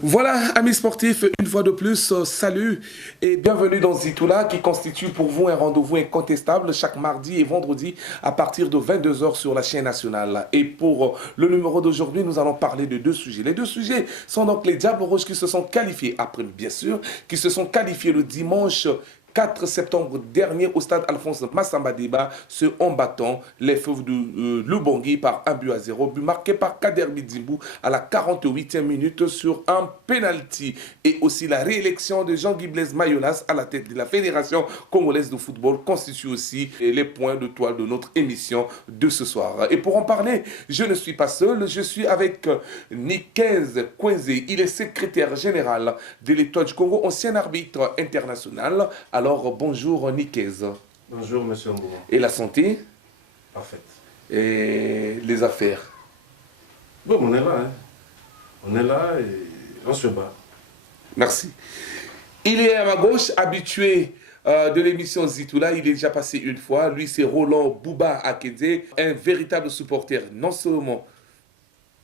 Voilà, amis sportifs, une fois de plus, salut et bienvenue dans Zitoula qui constitue pour vous un rendez-vous incontestable chaque mardi et vendredi à partir de 22 h sur la chaîne nationale. Et pour le numéro d'aujourd'hui, nous allons parler de deux sujets. Les deux sujets sont donc les Diables Rouges qui se sont qualifiés, après bien sûr, qui se sont qualifiés le dimanche 4 septembre dernier au stade Alphonse Massamba Déba, en battant les Fauves de Lubangui par 1-0, but marqué par Kader Bidzimbou à la 48e minute sur un penalty. Et aussi la réélection de Jean-Guy Blaise Mayolas à la tête de la Fédération congolaise de football constitue aussi les points de toile de notre émission de ce soir. Et pour en parler, je ne suis pas seul, je suis avec Nikez Kwenze. Il est secrétaire général de l'Étoile du Congo, ancien arbitre international. Alors, bonjour Nikez. Bonjour Monsieur Mbouba. Et la santé? Parfaite. Et les affaires? Bon, on est là, hein. On est là et on se bat. Merci. Il est à ma gauche, habitué de l'émission Zitoula. Il est déjà passé une fois. Lui, c'est Roland Bouba Akedze, un véritable supporter, non seulement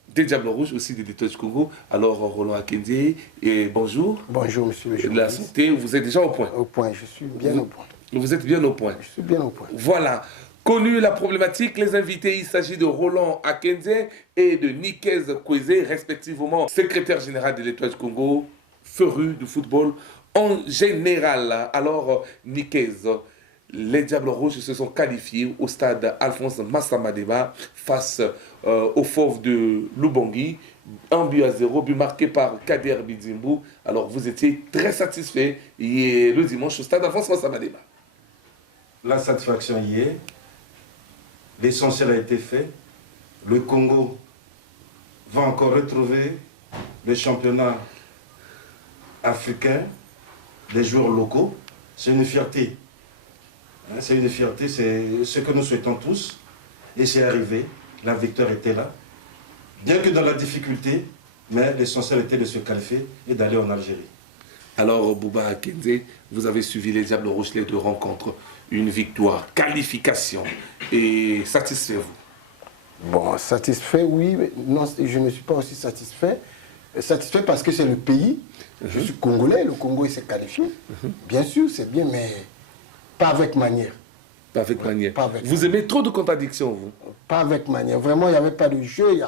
des Diables Rouges, aussi des Étoiles du Congo. Alors, Roland Akedze, et bonjour. Bonjour, monsieur le La santé, vous êtes déjà au point? Au point, je suis bien au point. Vous êtes bien au point? Je suis bien au point. Voilà. Connu la problématique, les invités, il s'agit de Roland Akedze et de Nikez Kwenze, respectivement secrétaire général de l'Étoile du Congo, féru du football en général. Alors, Nikez, les Diables Rouges se sont qualifiés au stade Alphonse Massamba Déba face aux Fauves de Lubangui. 1-0, but marqué par Kader Bidzimbou. Alors, vous étiez très satisfait le dimanche au stade Alphonse Massamba Déba. La satisfaction y est. L'essentiel a été fait. Le Congo va encore retrouver le championnat africain, les joueurs locaux. C'est une fierté. C'est une fierté, c'est ce que nous souhaitons tous. Et c'est arrivé. La victoire était là. Bien que dans la difficulté, mais l'essentiel était de se qualifier et d'aller en Algérie. Alors, Bouba Akedze, vous avez suivi les Diables Rouges, les deux rencontres. Une victoire, qualification. Et satisfait-vous? Bon, satisfait, oui, mais non, je ne suis pas aussi satisfait. Satisfait parce que c'est le pays. Je suis congolais, le Congo s'est qualifié. Bien sûr, c'est bien, mais pas avec manière. Pas avec manière. Pas avec vous aimez trop de contradictions, vous? Pas avec manière. Vraiment, il n'y avait pas de jeu.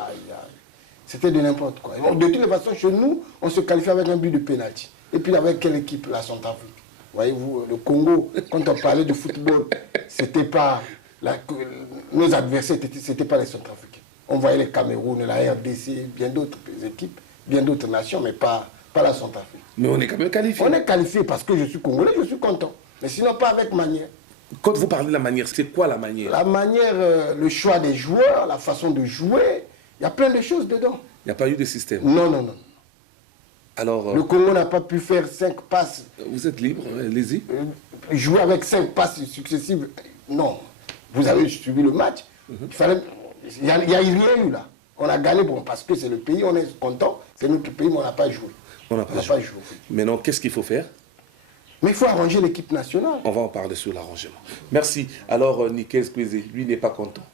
C'était de n'importe quoi. Donc, de toutes les façons, chez nous, on se qualifie avec un but de pénalty. Et puis avec quelle équipe? La Centrafrique. Voyez-vous, le Congo, quand on parlait de football, c'était pas nos adversaires, c'était pas les Centrafricains. On voyait les Cameroun, la RDC, bien d'autres équipes, bien d'autres nations, mais pas la Centrafrique. Mais on est quand même qualifié. On est qualifié parce que je suis congolais, je suis content. Mais sinon, pas avec manière. Quand vous parlez de la manière, c'est quoi la manière? La manière, le choix des joueurs, la façon de jouer, il y a plein de choses dedans. Il n'y a pas eu de système? Non, non, non. Alors, le Congo n'a pas pu faire 5 passes. Vous êtes libre, allez-y. Jouer avec 5 passes successives, non. Vous avez suivi le match. Il n'y a rien eu là. On a gagné bon, parce que c'est le pays, on est content. C'est notre pays, mais on n'a pas joué. On n'a pas joué. Maintenant, qu'est-ce qu'il faut faire? Mais il faut arranger l'équipe nationale. On va en parler sur l'arrangement. Merci. Alors, Nikez Kwenze, lui n'est pas content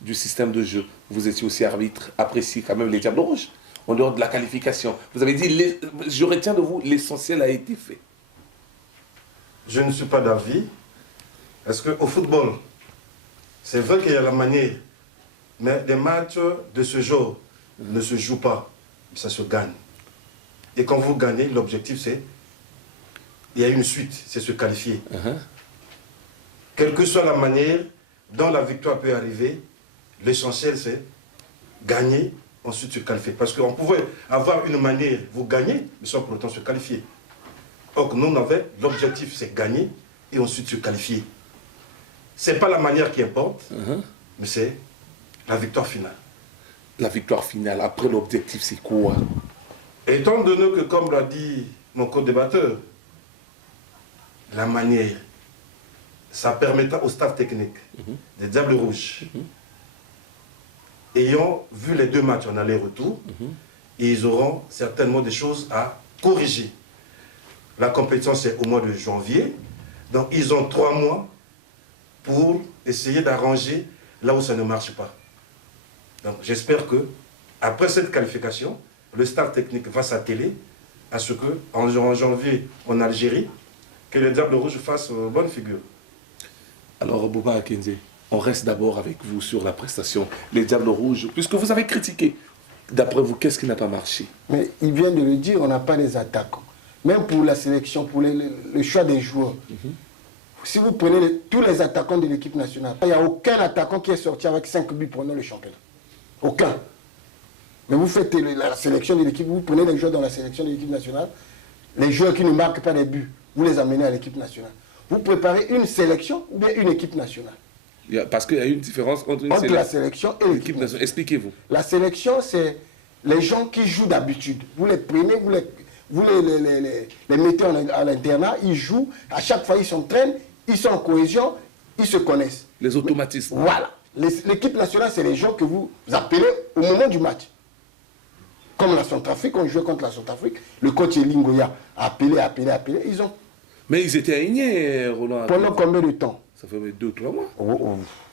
du système de jeu. Vous étiez aussi arbitre, appréciez quand même les Diables Rouges. En dehors de la qualification. Vous avez dit, je retiens de vous, l'essentiel a été fait. Je ne suis pas d'avis. Parce qu'au football, c'est vrai qu'il y a la manière. Mais des matchs de ce genre ne se jouent pas. Ça se gagne. Et quand vous gagnez, l'objectif c'est, il y a une suite, c'est se qualifier. Quelle que soit la manière dont la victoire peut arriver, l'essentiel c'est gagner, ensuite se qualifier. Parce qu'on pouvait avoir une manière, vous gagnez, mais sans pour autant se qualifier. Or, nous, on avait l'objectif, c'est gagner et ensuite se qualifier. Ce n'est pas la manière qui importe, mais c'est la victoire finale. La victoire finale, après l'objectif, c'est quoi? Étant donné que, comme l'a dit mon co-débatteur, la manière, ça permettra au staff technique des Diables Rouges, ayant vu les 2 matchs en aller-retour, ils auront certainement des choses à corriger. La compétition, c'est au mois de janvier, donc ils ont 3 mois pour essayer d'arranger là où ça ne marche pas. Donc j'espère que, après cette qualification, le staff technique va s'atteler à ce que, en janvier, en Algérie, que les Diables Rouges fassent bonne figure. Alors, Bouba Akenze, on reste d'abord avec vous sur la prestation. Les Diables Rouges, puisque vous avez critiqué, d'après vous, qu'est-ce qui n'a pas marché? Mais il vient de le dire, on n'a pas les attaquants. Même pour la sélection, pour le choix des joueurs. Si vous prenez tous les attaquants de l'équipe nationale, il n'y a aucun attaquant qui est sorti avec 5 buts pendant le championnat. Aucun. Mais vous faites la sélection de l'équipe, vous prenez les joueurs dans la sélection de l'équipe nationale, les joueurs qui ne marquent pas des buts, vous les amenez à l'équipe nationale. Vous préparez une sélection ou bien une équipe nationale. Parce qu'il y a une différence entre la sélection et l'équipe nationale. Expliquez-vous. La sélection, c'est les gens qui jouent d'habitude. Vous les prenez, vous les mettez à l'internat, ils jouent, à chaque fois ils s'entraînent, ils sont en cohésion, ils se connaissent. Les automatismes. Voilà. L'équipe nationale, c'est les gens que vous appelez au moment du match. Comme la Centrafrique, on jouait contre la Centrafrique, le coach Elingoya a appelé, ils ont... Mais ils étaient alignés, Roland. Pendant combien de temps? Ça fait 2 ou 3 mois.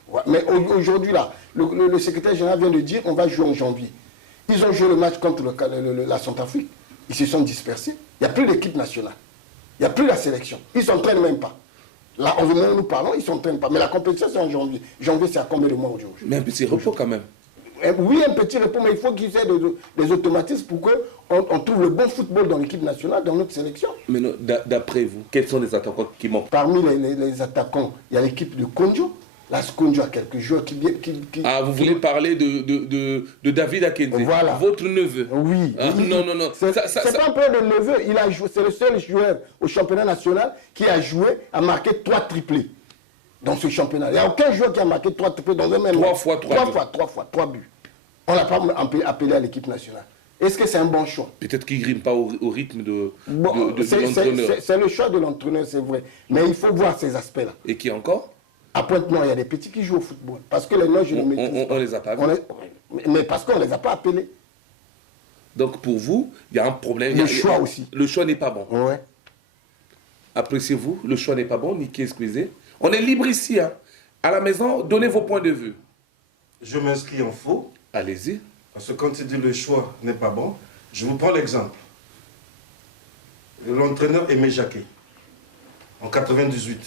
Ouais. Mais aujourd'hui, là, le secrétaire général vient de dire qu'on va jouer en janvier. Ils ont joué le match contre la Centrafrique. Ils se sont dispersés. Il n'y a plus d'équipe nationale. Il n'y a plus la sélection. Ils ne s'entraînent même pas. Là, au moment où nous parlons, ils ne s'entraînent pas. Mais la compétition, c'est en janvier. Janvier, c'est à combien de mois aujourd'hui? Mais un petit repos quand même. Oui, un petit repos, mais il faut qu'ils aient des automatismes pour qu'on trouve le bon football dans l'équipe nationale, dans notre sélection. Mais d'après vous, quels sont les attaquants qui manquent? Parmi les attaquants, il y a l'équipe de Konjo. Là, Konjo a quelques joueurs qui... vous voulez parler de David Akenze, voilà. Votre neveu? Oui. Non. C'est pas un peu de neveu. C'est le seul joueur au championnat national qui a joué, a marqué 3 triplés dans ce championnat. Il n'y a aucun joueur qui a marqué 3 triplés dans un même match. 3 buts. On ne l'a pas appelé à l'équipe nationale. Est-ce que c'est un bon choix? Peut-être qu'il ne grime pas au rythme de l'entraîneur. C'est le choix de l'entraîneur, c'est vrai. Mais il faut voir ces aspects-là. Et qui encore? À Pointe-Noire, il y a des petits qui jouent au football. Parce que les noms, je ne maîtrise pas. On les a pas vus. Mais parce qu'on ne les a pas appelés. Donc pour vous, il y a un problème. Le choix aussi. Le choix n'est pas bon. Ouais. Appréciez-vous, le choix n'est pas bon, Niki Esquizé. On est libre ici, hein. À la maison, donnez vos points de vue. Je m'inscris en faux. Allez-y. Parce que quand il dit le choix n'est pas bon, je vous prends l'exemple. L'entraîneur Aimé Jacquet, en 98.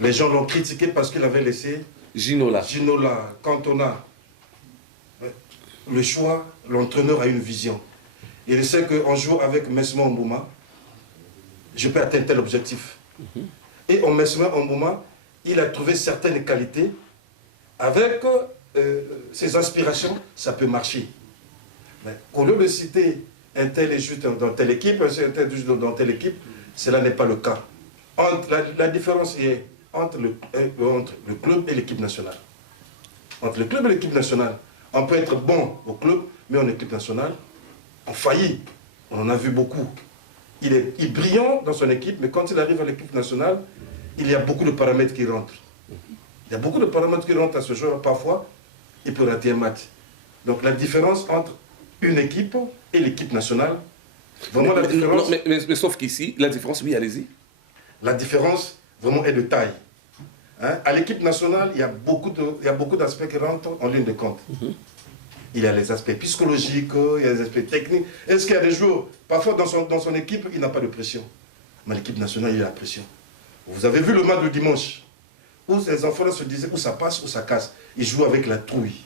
Les gens l'ont critiqué parce qu'il avait laissé Ginola, Cantona. Le choix, l'entraîneur a une vision. Il sait qu'en jouant avec Mesma Mbouma, je peux atteindre tel objectif. Et en Mesma Mbouma, il a trouvé certaines qualités. Avec ses aspirations, ça peut marcher. Mais au lieu de citer un tel est juste dans telle équipe, un tel est juste dans telle équipe, cela n'est pas le cas. La différence est entre le club et l'équipe nationale. Entre le club et l'équipe nationale, on peut être bon au club, mais en équipe nationale, on faillit. On en a vu beaucoup. Il est brillant dans son équipe, mais quand il arrive à l'équipe nationale, il y a beaucoup de paramètres qui rentrent. Il y a beaucoup de paramètres qui rentrent à ce joueur. Parfois, il peut rater un match. Donc la différence entre une équipe et l'équipe nationale, vraiment la différence... Mais sauf qu'ici, la différence, oui, allez-y. La différence, vraiment, est de taille. Hein? À l'équipe nationale, il y a beaucoup d'aspects qui rentrent en ligne de compte. Il y a les aspects psychologiques, il y a les aspects techniques. Est-ce qu'il y a des joueurs, parfois dans son équipe, il n'a pas de pression. Mais l'équipe nationale, il y a la pression. Vous avez vu le match de dimanche, où ces enfants-là se disaient où ça passe, où ça casse. Ils jouent avec la trouille.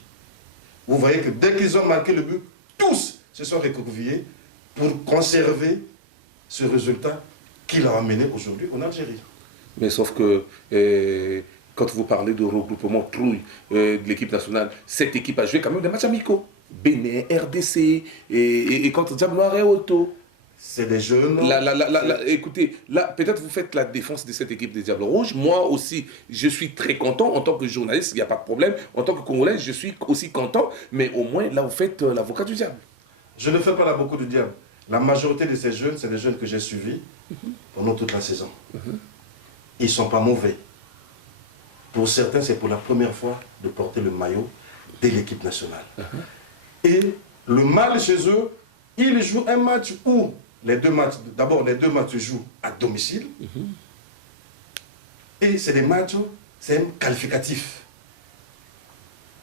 Vous voyez que dès qu'ils ont marqué le but, tous se sont recroquevillés pour conserver ce résultat qu'il a amené aujourd'hui en Algérie. Mais sauf que quand vous parlez de regroupement trouille de l'équipe nationale, cette équipe a joué quand même des matchs amicaux. Bénin, RDC et contre Diable Noir et Auto. C'est des jeunes. Écoutez, là, peut-être vous faites la défense de cette équipe des Diables Rouges. Moi aussi, je suis très content. En tant que journaliste, il n'y a pas de problème. En tant que Congolais, je suis aussi content. Mais au moins, là, vous faites l'avocat du diable. Je ne fais pas l'avocat du diable. La majorité de ces jeunes, c'est des jeunes que j'ai suivis pendant toute la saison. Ils ne sont pas mauvais. Pour certains, c'est pour la première fois de porter le maillot de l'équipe nationale. Et le mal chez eux, ils jouent un match où d'abord les deux matchs se jouent à domicile. Et c'est des matchs, c'est un qualificatif.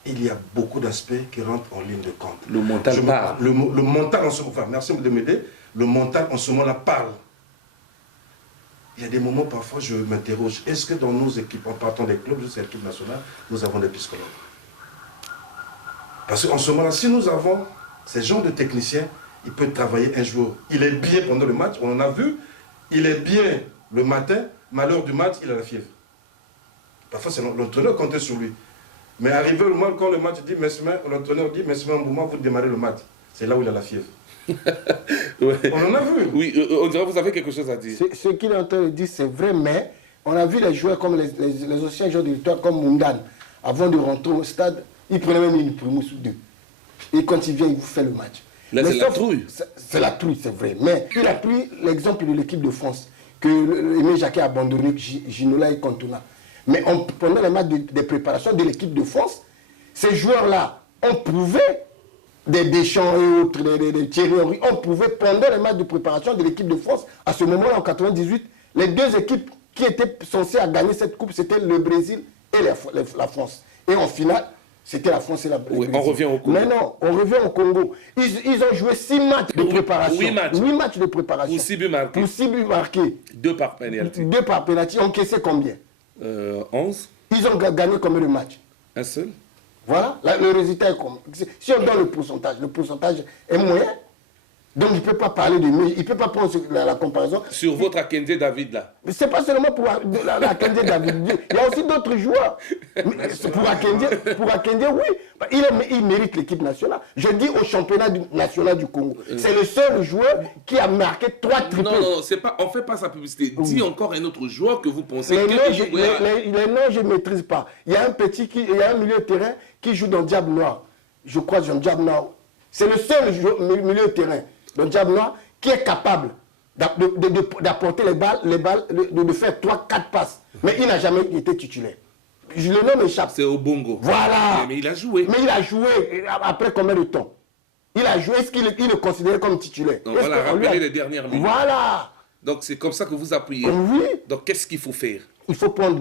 Il y a beaucoup d'aspects qui rentrent en ligne de compte. Le mental parle. Le mental en ce moment, merci de m'aider, le mental en ce moment-là parle. Il y a des moments, parfois, je m'interroge, est-ce que dans nos équipes, en partant des clubs jusqu'à l'équipe nationale, nous avons des psychologues? Parce qu'en ce moment-là, si nous avons ces genres de techniciens, il peut travailler un jour. Il est bien pendant le match, on en a vu, il est bien le matin, mais à l'heure du match, il a la fièvre. Parfois, c'est l'entraîneur qui compte sur lui. Mais arrivé le moment, quand le match dit, l'entraîneur dit, Mesmer Mbouma, vous démarrez le match. C'est là où il a la fièvre. Ouais. On en a vu. Oui, on dirait que vous avez quelque chose à dire. Ce qu'il est en train de dire, c'est vrai, mais on a vu les joueurs comme les anciens joueurs de l'histoire, comme Mundan, avant de rentrer au stade, ils prenaient même une primousse ou deux. Et quand il vient, il vous fait le match. Là, c'est la trouille. C'est la trouille, c'est vrai. Mais il a pris l'exemple de l'équipe de France, que Aimé Jacquet a abandonné, Ginola et Cantona. Mais pendant les matchs de préparation de l'équipe de France, ces joueurs-là ont prouvé, des Deschamps et autres, des Thierry Henry, on pouvait, pendant les matchs de préparation de l'équipe de France, à ce moment-là, en 98, les deux équipes qui étaient censées gagner cette coupe, c'était le Brésil et la France. Et en finale, c'était la France et la Brésil. On revient au Congo. Mais non, on revient au Congo. Ils ont joué 6 matchs de préparation. 8 matchs. 8 matchs de préparation. Pour 6 buts marqués. Pour 6 buts marqués. 2 par penalty. 2 par penalty. Encaissé combien? 11. Ils ont gagné combien de matchs? Un seul. Voilà, le résultat est comme. Si on donne le pourcentage est moyen. Donc il ne peut pas parler de mieux, il ne peut pas prendre la comparaison. Sur votre Akende David là. Ce n'est pas seulement pour Akende David. Il y a aussi d'autres joueurs. Pour Akende, oui. Il mérite l'équipe nationale. Je dis au championnat national du Congo. C'est le seul joueur qui a marqué 3 triplés. Non, c'est pas, on ne fait pas sa publicité. Dis encore un autre joueur que vous pensez les que noms, je ne maîtrise pas. Il y a un milieu de terrain qui joue dans Diable Noir. Je crois que Diable Noir. C'est le seul milieu de terrain. Le Diable Noir, qui est capable d'apporter les balles, de faire 3-4 passes. Mais il n'a jamais été titulaire. Le nom m'échappe. C'est au Bongo. Voilà. Mais il a joué. Mais il a joué après combien de temps? Il a joué, est-ce qu'il est considéré comme titulaire? On va rappeler les dernières minutes. Voilà. Donc c'est comme ça que vous appuyez. Oui. Donc qu'est-ce qu'il faut faire? Il faut prendre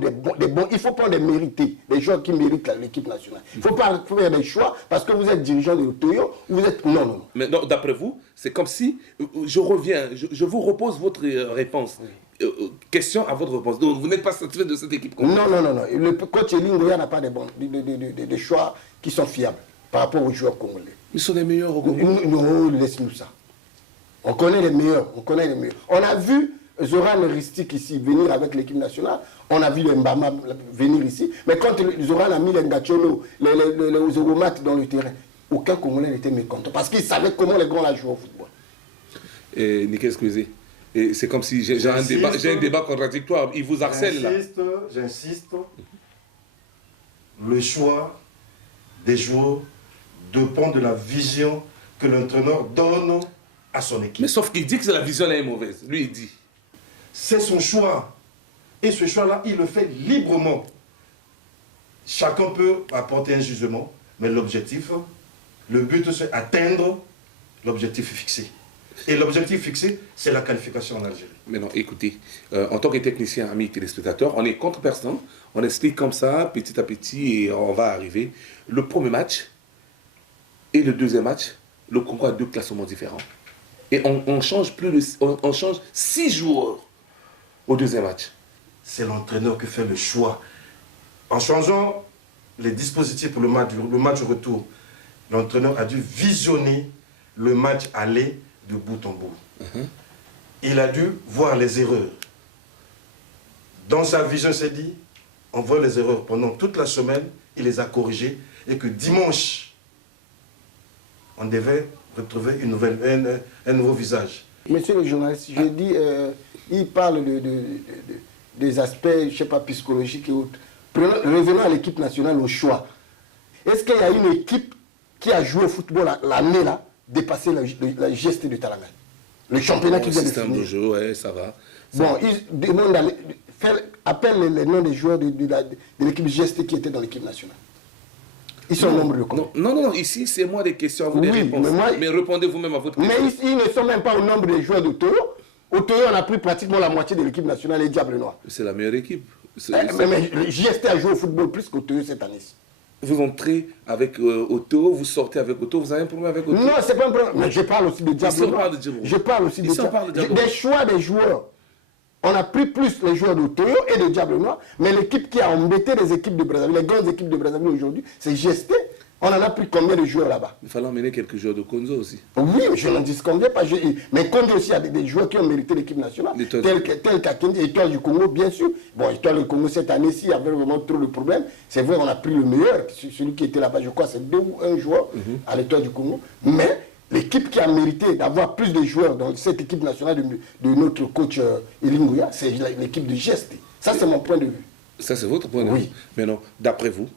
il faut prendre des mérités, des joueurs qui méritent l'équipe nationale. Il faut pas faire des choix parce que vous êtes dirigeant de l'Otoyo, vous êtes... Non. Mais non, d'après vous, c'est comme si, je vous repose votre réponse. Question à votre réponse. Donc vous n'êtes pas satisfait de cette équipe? Non. Le coach Elingoya n'a pas de choix qui sont fiables par rapport aux joueurs congolais. Ils sont les meilleurs au Congo. Non, laisse-nous ça. On connaît les meilleurs, On a vu Zoran Ristik ici venir avec l'équipe nationale, on a vu le Mbama venir ici, mais quand Zoran a mis les Ngacholo, les Oromat dans le terrain, aucun Congolais n'était mécontent, parce qu'il savait comment les grands la jouent au football. Et Nicolas Squeezie, c'est comme si j'ai un débat contradictoire, il vous harcèle là. J'insiste, le choix des joueurs dépend de la vision que l'entraîneur donne à son équipe. Mais sauf qu'il dit que la vision est mauvaise. Lui, il dit. C'est son choix. Et ce choix-là, il le fait librement. Chacun peut apporter un jugement, mais l'objectif, le but, c'est atteindre l'objectif fixé. Et l'objectif fixé, c'est la qualification en Algérie. Mais non, écoutez, en tant que technicien, amis téléspectateurs, on est contre personne. On explique comme ça, petit à petit, et on va arriver. Le premier match et le deuxième match, le Congo a 2 classements différents. Et on change 6 joueurs au deuxième match. C'est l'entraîneur qui fait le choix. En changeant les dispositifs pour le match retour, l'entraîneur a dû visionner le match aller de bout en bout. Il a dû voir les erreurs. Dans sa vision, il s'est dit, on voit les erreurs pendant toute la semaine, il les a corrigées, et que dimanche, on devait retrouver un nouveau visage. Monsieur le journaliste, je dis, il parle des aspects, je ne sais pas, psychologiques et autres. Revenons à l'équipe nationale, au choix. Est-ce qu'il y a une équipe qui a joué au football l'année là, dépasser la geste de Talaman? Le championnat qui vient de finir. Système de jeu, ouais, ça va. Bon, ils demandent appelle les noms des joueurs de l'équipe GST qui étaient dans l'équipe nationale. Ils sont nombreux. Non, ici c'est moi des questions à vous des réponses. Mais répondez vous-même à votre question. Mais ils ne sont même pas au nombre des joueurs de Toyo. Au Toyo, on a pris pratiquement la moitié de l'équipe nationale, les Diables Noirs. C'est la meilleure équipe. Mais JST a joué au football plus qu'au Toyo cette année-ci. Vous entrez avec Otto, vous sortez avec Otto, vous avez un problème avec Otto? Non, c'est pas un problème. Mais je parle aussi de Diables Noirs. Je parle aussi de Diables Noirs. Des choix des joueurs. On a pris plus les joueurs de Toyo et de Diables Noirs, mais l'équipe qui a embêté les équipes de Brazzaville, les grandes équipes de Brazzaville aujourd'hui, c'est GST. On en a pris combien de joueurs là-bas? Il fallait emmener quelques joueurs de Konzo aussi. Oui, je n'en disconviens pas. Mais Konzo aussi a des joueurs qui ont mérité l'équipe nationale. Tel qu'Akendi, Étoile du Congo, bien sûr. Bon, Étoile du Congo, cette année-ci, il y avait vraiment trop de problèmes. C'est vrai, on a pris le meilleur. Celui qui était là-bas, je crois, c'est 2 ou 1 joueur à l'Étoile du Congo. Mais l'équipe qui a mérité d'avoir plus de joueurs dans cette équipe nationale de notre coach Elingouya, c'est l'équipe de GST. Ça, c'est mon point de vue. Ça, c'est votre point de vue? Oui. Mais non, d'après vous,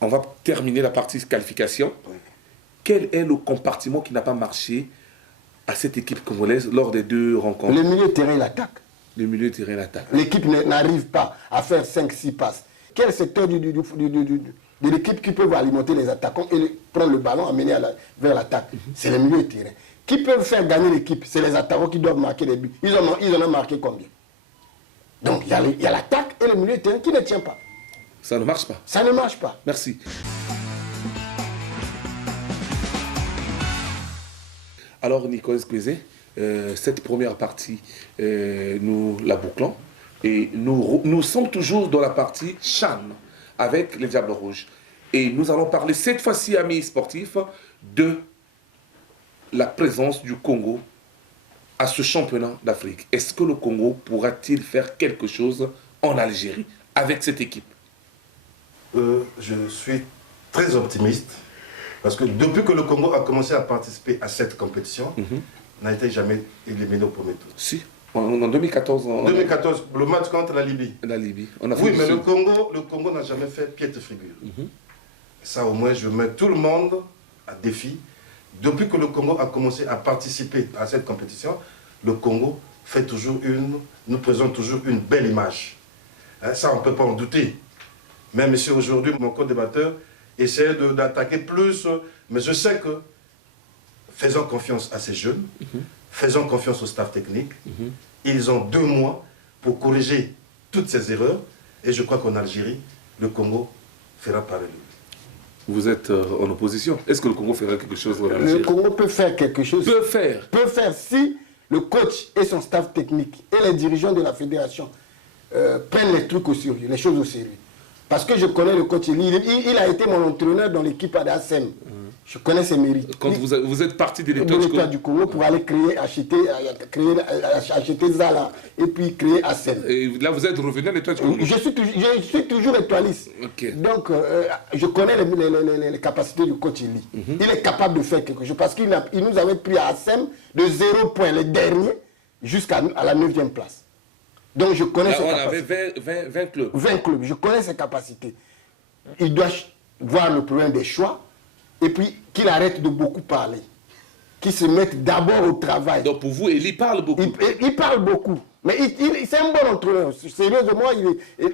on va terminer la partie qualification. Oui. Quel est le compartiment qui n'a pas marché à cette équipe congolaise lors des 2 rencontres? Le milieu de terrain et l'attaque. Le milieu de terrain et l'attaque. L'équipe n'arrive pas à faire 5-6 passes. Quel secteur de l'équipe qui peut alimenter les attaquants et prendre le ballon, amener vers l'attaque? C'est le milieu de terrain. Qui peut faire gagner l'équipe? C'est les attaquants qui doivent marquer les buts. Ils en ont marqué combien? Donc il y a l'attaque et le milieu de terrain qui ne tient pas. Ça ne marche pas. Ça ne marche pas. Merci. Alors, Nicolas Kweze, cette première partie, nous la bouclons. Et nous sommes toujours dans la partie CHAN avec les Diables Rouges. Et nous allons parler cette fois-ci, amis sportifs, de la présence du Congo à ce championnat d'Afrique. Est-ce que le Congo pourra-t-il faire quelque chose en Algérie avec cette équipe? Je suis très optimiste parce que depuis que le Congo a commencé à participer à cette compétition, n'a été jamais éliminé au premier tour. Si, en 2014. En 2014, le match contre la Libye. La Libye. Oui, mais le Congo n'a jamais fait piètre figure. Ça, au moins, je mets tout le monde à défi. Depuis que le Congo a commencé à participer à cette compétition, le Congo nous présente toujours une belle image. Ça, on ne peut pas en douter. Même si aujourd'hui, mon co-débatteur essaie d'attaquer plus, mais je sais que, faisons confiance à ces jeunes, faisons confiance au staff technique, ils ont 2 mois pour corriger toutes ces erreurs, et je crois qu'en Algérie, le Congo fera pareil. Vous êtes en opposition. Est-ce que le Congo fera quelque chose en Algérie? Le Congo peut faire quelque chose. Peut faire Si le coach et son staff technique et les dirigeants de la fédération prennent les trucs au sérieux, les choses au sérieux. Parce que je connais le coach, il a été mon entraîneur dans l'équipe ADASEM. Je connais ses mérites. Quand vous êtes parti de l'État du Congo pour aller acheter Zala et puis créer ASEM. Et là, vous êtes revenu à l'État du Congo? Je suis toujours étoiliste. Okay. Donc, je connais les capacités du coach Eli. Il est capable de faire quelque chose parce qu'il nous avait pris à ASEM de 0 point, les derniers, jusqu'à la 9e place. Donc je connais ses capacités. On avait 20 clubs. 20 clubs, je connais ses capacités. Il doit voir le problème des choix et puis qu'il arrête de beaucoup parler. Qu'il se mette d'abord au travail. Donc pour vous, Eli parle beaucoup. Il parle beaucoup. Mais c'est un bon entraîneur. Sérieusement,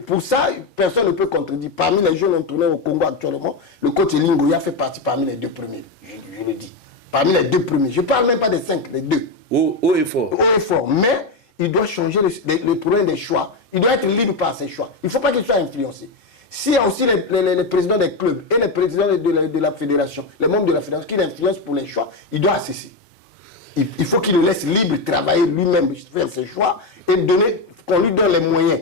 pour ça, personne ne peut contredire. Parmi les jeunes entraîneurs au Congo actuellement, le coach Elingouya fait partie parmi les 2 premiers. Je le dis. Parmi les 2 premiers. Je ne parle même pas des 5, les 2. Haut et fort. Haut et fort. Mais il doit changer le problème des choix. Il doit être libre par ses choix. Il ne faut pas qu'il soit influencé. S'il y a aussi les présidents des clubs et les présidents de la fédération, les membres de la fédération qui l'influencent pour les choix, il doit cesser. Il faut qu'il le laisse libre travailler lui-même, faire ses choix et qu'on lui donne les moyens.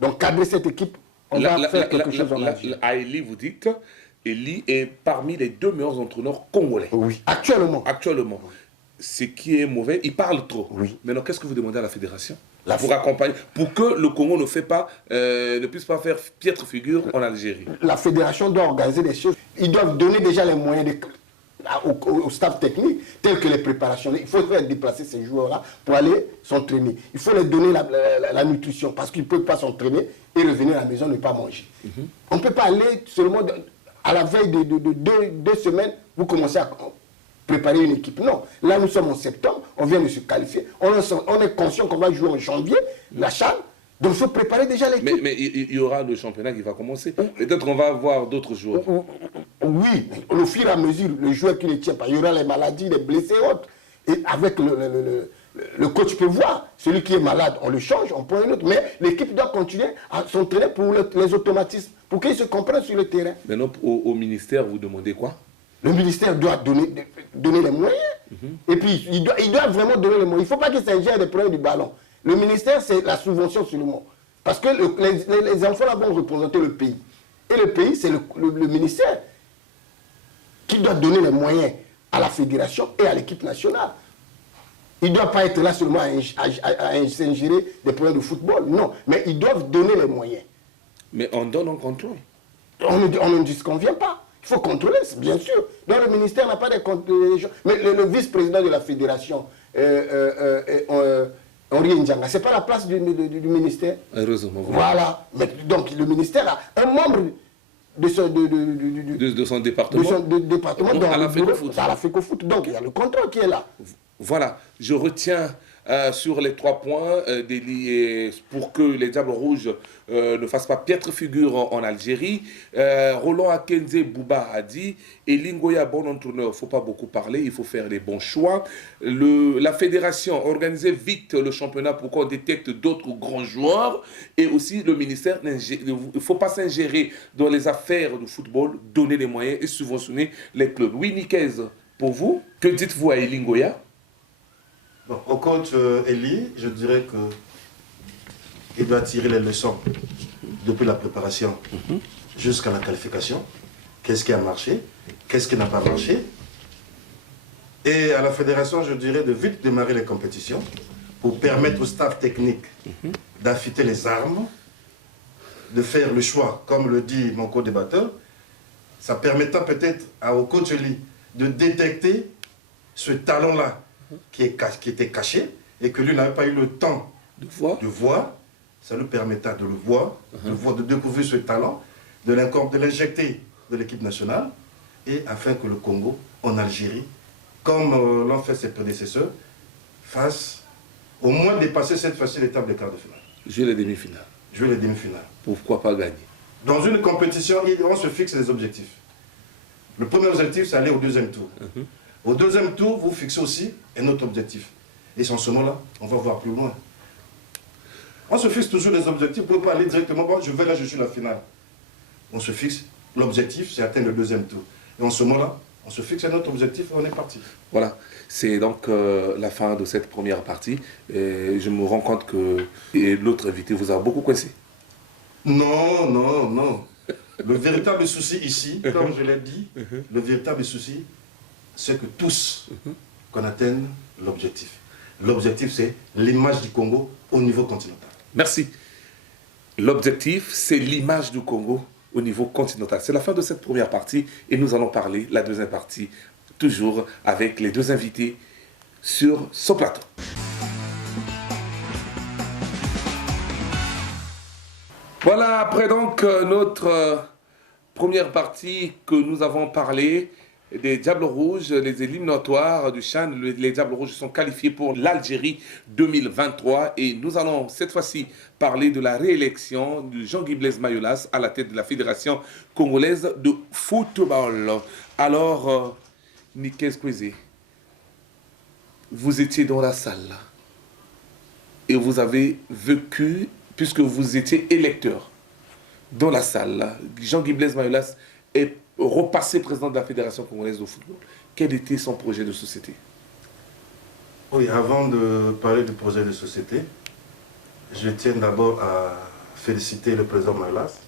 Donc cadrer cette équipe, on va faire quelque chose en Algérie. À Eli, vous dites, Eli est parmi les 2 meilleurs entraîneurs congolais. Oui, actuellement. Actuellement. Ce qui est mauvais, il parle trop. Oui. Maintenant, qu'est-ce que vous demandez à la fédération pour accompagner, pour que le Congo ne puisse pas faire piètre figure en Algérie? La fédération doit organiser des choses. Ils doivent donner déjà les moyens au staff technique, tels que les préparations. Il faut faire déplacer ces joueurs-là pour aller s'entraîner. Il faut leur donner la nutrition parce qu'ils ne peuvent pas s'entraîner et revenir à la maison et ne pas manger. On ne peut pas aller seulement à la veille de 2 semaines, vous commencez à préparer une équipe. Non, là nous sommes en septembre, on vient de se qualifier, on est conscient qu'on va jouer en janvier, la CHAN, Donc il faut préparer déjà l'équipe. Mais il y aura le championnat qui va commencer. Peut-être qu'on va avoir d'autres joueurs. Oui, au fur et à mesure, le joueur qui ne tient pas, il y aura les maladies, les blessés et autres. Et avec le coach peut voir, celui qui est malade, on le change, on prend un autre. Mais l'équipe doit continuer à s'entraîner pour les automatismes, pour qu'ils se comprennent sur le terrain. Maintenant, au ministère, vous demandez quoi? Le ministère doit donner les moyens. Et puis, il doit vraiment donner les moyens. Il ne faut pas qu'il s'ingère des problèmes du ballon. Le ministère, c'est la subvention seulement. Parce que les enfants là vont représenter le pays. Et le pays, c'est le ministère qui doit donner les moyens à la fédération et à l'équipe nationale. Il ne doit pas être là seulement à s'ingérer des problèmes de football. Non, mais ils doivent donner les moyens. Mais on donne, on contrôle. On ne disconvient pas. Il faut contrôler, bien sûr. Donc le ministère n'a pas de contrôle. Mais le vice-président de la fédération, Henri Ndianga, ce n'est pas la place du ministère. Heureusement. Voilà. Mais, donc le ministère a un membre de son département. De son département donc, à la FECOFOOT. À la FECOFOOT. Donc il y a le contrôle qui est là. Voilà. Je retiens sur les 3 points pour que les Diables Rouges ne fassent pas piètre figure en Algérie. Roland Akenze Bouba a dit Elingoya, bon entraîneur, il ne faut pas beaucoup parler, il faut faire les bons choix. La fédération organisait vite le championnat pour qu'on détecte d'autres grands joueurs. Et aussi le ministère, il ne faut pas s'ingérer dans les affaires du football, donner les moyens et subventionner les clubs. Oui, Niquez, pour vous, que dites-vous à Elingoya? Bon, au coach Eli, je dirais qu'il doit tirer les leçons depuis la préparation jusqu'à la qualification. Qu'est-ce qui a marché? Qu'est-ce qui n'a pas marché? Et à la fédération, je dirais de vite démarrer les compétitions pour permettre au staff technique d'affûter les armes, de faire le choix, comme le dit mon co-débatteur. Ça permettra peut-être au coach Eli de détecter ce talent-là qui était caché et que lui n'avait pas eu le temps de voir. Ça lui permettra de le voir, de découvrir ce talent, de l'injecter de l'équipe nationale, et afin que le Congo, en Algérie, comme l'ont fait ses prédécesseurs, fasse au moins dépasser cette facile étape des quarts de finale. Jouer les demi-finales. Jouer les demi-finales. Pourquoi pas gagner? Dans une compétition, on se fixe des objectifs. Le premier objectif, c'est aller au deuxième tour. Au deuxième tour, vous fixez aussi un autre objectif. Et c'est en ce moment-là, on va voir plus loin. On se fixe toujours des objectifs. Vous ne pouvez pas aller directement, bon, je vais là, je suis la finale. On se fixe, l'objectif, c'est atteindre le deuxième tour. Et en ce moment-là, on se fixe un autre objectif et on est parti. Voilà, c'est donc la fin de cette première partie. Et je me rends compte que l'autre invité vous a beaucoup coincé. Non, non, non. Le véritable souci ici, comme je l'ai dit, le véritable souci, c'est que tous, qu'on atteigne l'objectif. L'objectif, c'est l'image du Congo au niveau continental. Merci. L'objectif, c'est l'image du Congo au niveau continental. C'est la fin de cette première partie et nous allons parler la deuxième partie, toujours avec les 2 invités sur ce plateau. Voilà, après donc notre première partie que nous avons parlé des Diables Rouges, les éliminatoires du CHAN. Les Diables Rouges sont qualifiés pour l'Algérie 2023 et nous allons cette fois-ci parler de la réélection de Jean-Guy Blaise Mayolass à la tête de la Fédération congolaise de football. Alors, Niquez Kweze, vous étiez dans la salle et vous avez vécu, puisque vous étiez électeur dans la salle, Jean-Guy Blaise Mayolass est repassé président de la Fédération congolaise de football. Quel était son projet de société? Oui, avant de parler du projet de société, je tiens d'abord à féliciter le président Mayolass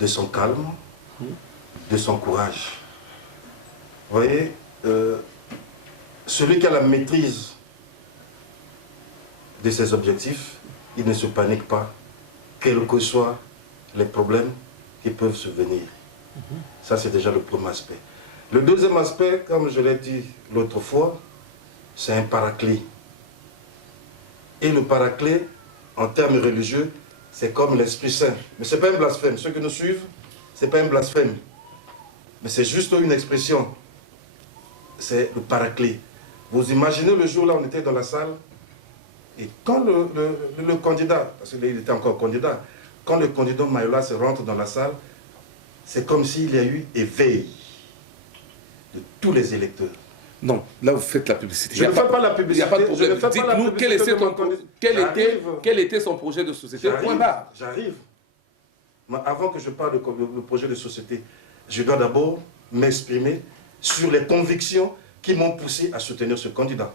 de son calme, de son courage. Vous voyez, celui qui a la maîtrise de ses objectifs, il ne se panique pas, quels que soient les problèmes qui peuvent survenir. Ça, c'est déjà le premier aspect. Le deuxième aspect, comme je l'ai dit l'autre fois, c'est un paraclet. Et le paraclet, en termes religieux, c'est comme l'Esprit Saint. Mais ce n'est pas un blasphème. Ceux qui nous suivent, ce n'est pas un blasphème. Mais c'est juste une expression. C'est le paraclet. Vous imaginez le jour là, on était dans la salle, Et quand le candidat, parce qu'il était encore candidat, quand le candidat Mayolas rentre dans la salle, c'est comme s'il y a eu éveil de tous les électeurs. Non, là vous faites la publicité. Je ne fais pas la publicité. Il n'y a pas de problème. Dites-nous quel était son projet de société. Point barre. J'arrive. Mais avant que je parle du projet de société, je dois d'abord m'exprimer sur les convictions qui m'ont poussé à soutenir ce candidat.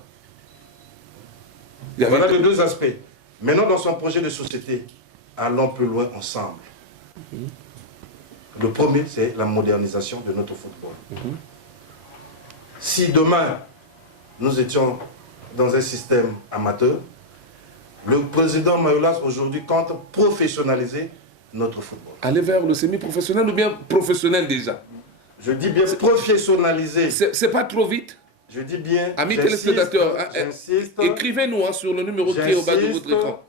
Voilà les deux aspects. Maintenant, dans son projet de société, allons plus loin ensemble. Le premier, c'est la modernisation de notre football. Si demain, nous étions dans un système amateur, le président Mayolas aujourd'hui compte professionnaliser notre football. Aller vers le semi-professionnel ou bien professionnel déjà? Je dis bien professionnaliser. C'est pas trop vite? Je dis bien. Amis téléspectateurs, écrivez-nous sur le numéro qui est au bas de votre écran.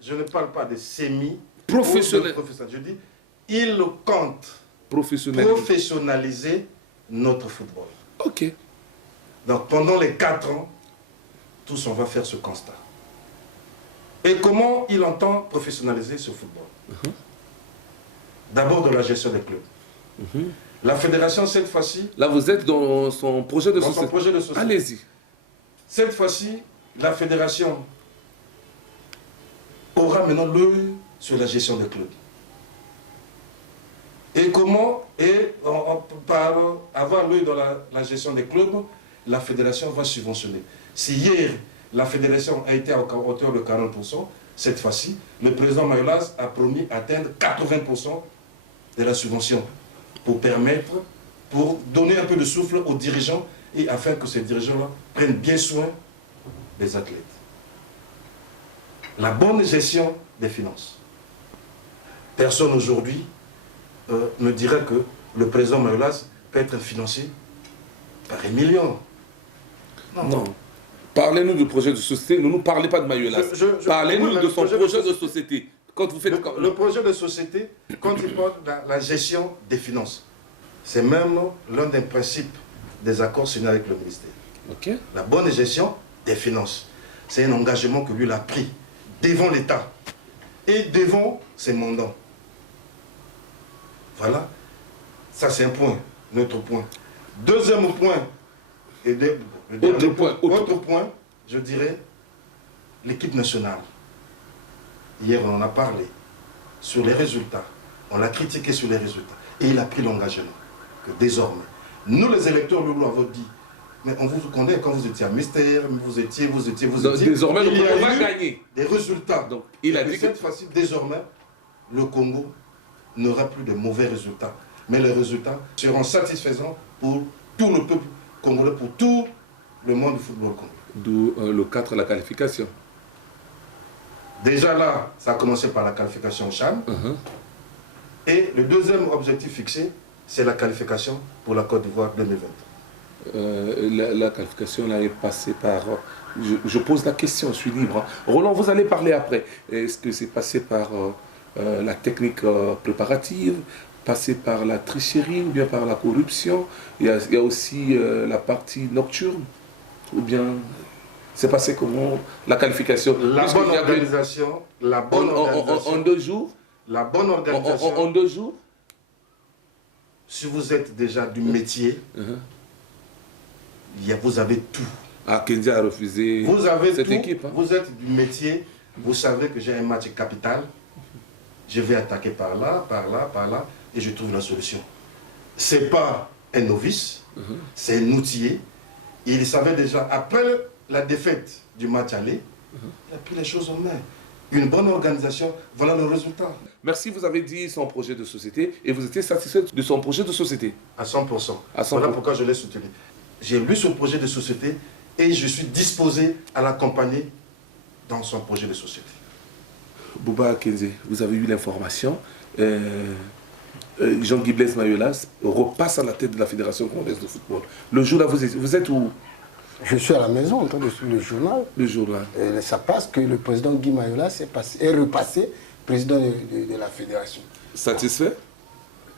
Je ne parle pas de professionnel. Je dis, il compte professionnaliser notre football. Ok. Donc pendant les 4 ans, tous on va faire ce constat. Et comment il entend professionnaliser ce football? D'abord de la gestion des clubs. La fédération, cette fois-ci... Là, vous êtes dans son projet de société. Allez-y. Cette fois-ci, la fédération aura maintenant l'œil sur la gestion des clubs. Et comment, par avoir l'œil dans la gestion des clubs, la fédération va subventionner. Si hier, la fédération a été à hauteur de 40%, cette fois-ci, le président Mayolas a promis d'atteindre 80% de la subvention pour donner un peu de souffle aux dirigeants et afin que ces dirigeants-là prennent bien soin des athlètes. La bonne gestion des finances. Personne aujourd'hui ne dirait que le président Mayolas peut être financé par un million. Non. Parlez-nous du projet de société. Ne nous parlez pas de Mayolas. Parlez-nous de son projet de société. Quand vous faites le projet de société, quand il parle de la gestion des finances, c'est même l'un des principes des accords signés avec le ministère. Okay. La bonne gestion des finances. C'est un engagement que lui a pris devant l'État et devant ses mandants. Voilà. Ça, c'est un point, notre point. Deuxième point, autre point, je dirais, l'équipe nationale. Hier, on en a parlé sur les résultats. On l'a critiqué sur les résultats. Et il a pris l'engagement que désormais, nous les électeurs, nous l'avons dit, mais on vous connaît quand vous étiez à Mystère, vous étiez. Donc, désormais, on va gagner. Des résultats. Donc, il a dit cette fois-ci, désormais, le Congo n'aura plus de mauvais résultats. Mais les résultats seront satisfaisants pour tout le peuple congolais, pour tout le monde du football congolais. D'où le 4, la qualification. Déjà là, ça a commencé par la qualification au CHAN. Et le deuxième objectif fixé, c'est la qualification pour la Côte d'Ivoire 2020. La qualification là est passée par... Je pose la question, je suis libre. Hein. Roland, vous allez parler après. Est-ce que c'est passé par la technique préparative, passé par la tricherie ou bien par la corruption? Il y a aussi la partie nocturne. Ou bien... C'est passé comment? La qualification. La bonne organisation. En 2 jours. La bonne organisation. En 2 jours. Si vous êtes déjà du métier, vous avez tout. Ah, Kenzie a refusé cette équipe. Hein. Vous êtes du métier, vous savez que j'ai un match capital. Je vais attaquer par là, et je trouve la solution. Ce n'est pas un novice, c'est un outillé. Il savait déjà, après la défaite du match aller, il a pris les choses en main. Une bonne organisation, voilà le résultat. Merci, vous avez dit son projet de société et vous étiez satisfait de son projet de société? À 100%. Voilà pourquoi je l'ai soutenu. J'ai lu son projet de société et je suis disposé à l'accompagner dans son projet de société. Bouba Kenzie, vous avez eu l'information. Jean-Guy Blaise Mayolas repasse à la tête de la Fédération congolaise de football. Le jour là, vous êtes où? Je suis à la maison en train de suivre le journal. Le journal. Et ça passe que le président Guy Mayolas est repassé président de la fédération. Satisfait?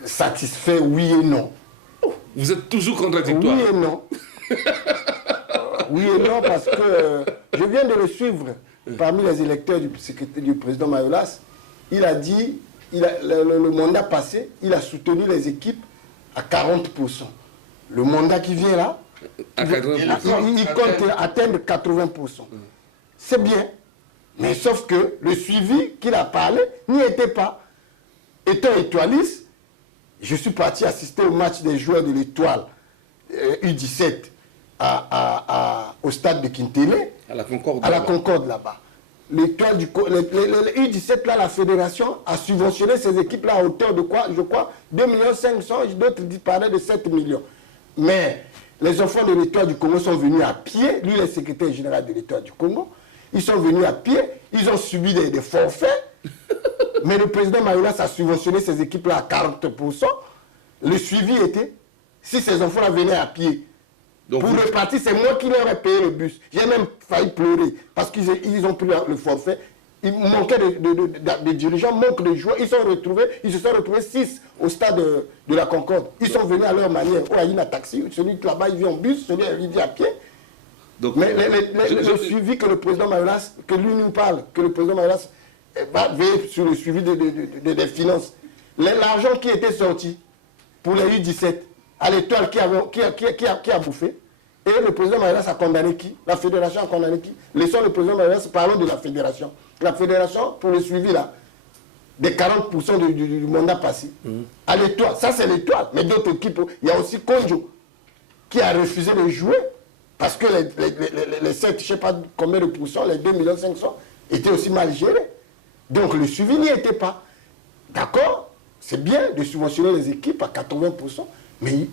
Satisfait, oui et non. Vous êtes toujours contradictoire. Oui et non. Oui et non parce que je viens de le suivre parmi les électeurs du président Mayolas, il a dit, le mandat passé, il a soutenu les équipes à 40%. Le mandat qui vient là, il compte atteindre 80%. C'est bien, mais sauf que le suivi qu'il a parlé n'y était pas. Étant étoiliste, je suis parti assister au match des joueurs de l'Étoile U17 au stade de Kintélé, à la Concorde là-bas. L'étoile du le U17 là, la fédération a subventionné ces équipes là à hauteur de quoi, je crois, 2,5 millions, d'autres parlaient de 7 millions. Mais les enfants de l'Étoile du Congo sont venus à pied, lui le secrétaire général de l'Étoile du Congo, ils sont venus à pied, ils ont subi des forfaits, mais le président Mayolas a subventionné ces équipes là à 40%. Le suivi était, si ces enfants là venaient à pied, donc pour repartir, c'est moi qui leur ai payé le bus. J'ai même failli pleurer parce qu'ils ont pris le forfait. Il manquait de dirigeants, manque de joueurs. Ils se sont retrouvés 6 au stade de la Concorde. Ils sont venus à leur manière. Oh, il y a un taxi, celui là-bas il vient en bus, celui il vient à pied. Donc, mais le suivi que le président Mayolas, que lui nous parle, que le président Mayolas va veiller sur le suivi des finances. L'argent qui était sorti pour les U17, à l'Étoile qui a bouffé. Et le président Mayolas a condamné qui? La fédération a condamné qui? Laissons le président Mayolas, parlons de la fédération. La fédération, pour le suivi là, des 40% du mandat passé. À l'Étoile, ça c'est l'Étoile. Mais d'autres équipes, il y a aussi Konjo qui a refusé de jouer parce que les 7, je ne sais pas combien de pourcents, les 2,5 millions étaient aussi mal gérés. Donc le suivi n'y était pas. D'accord? C'est bien de subventionner les équipes à 80%, mais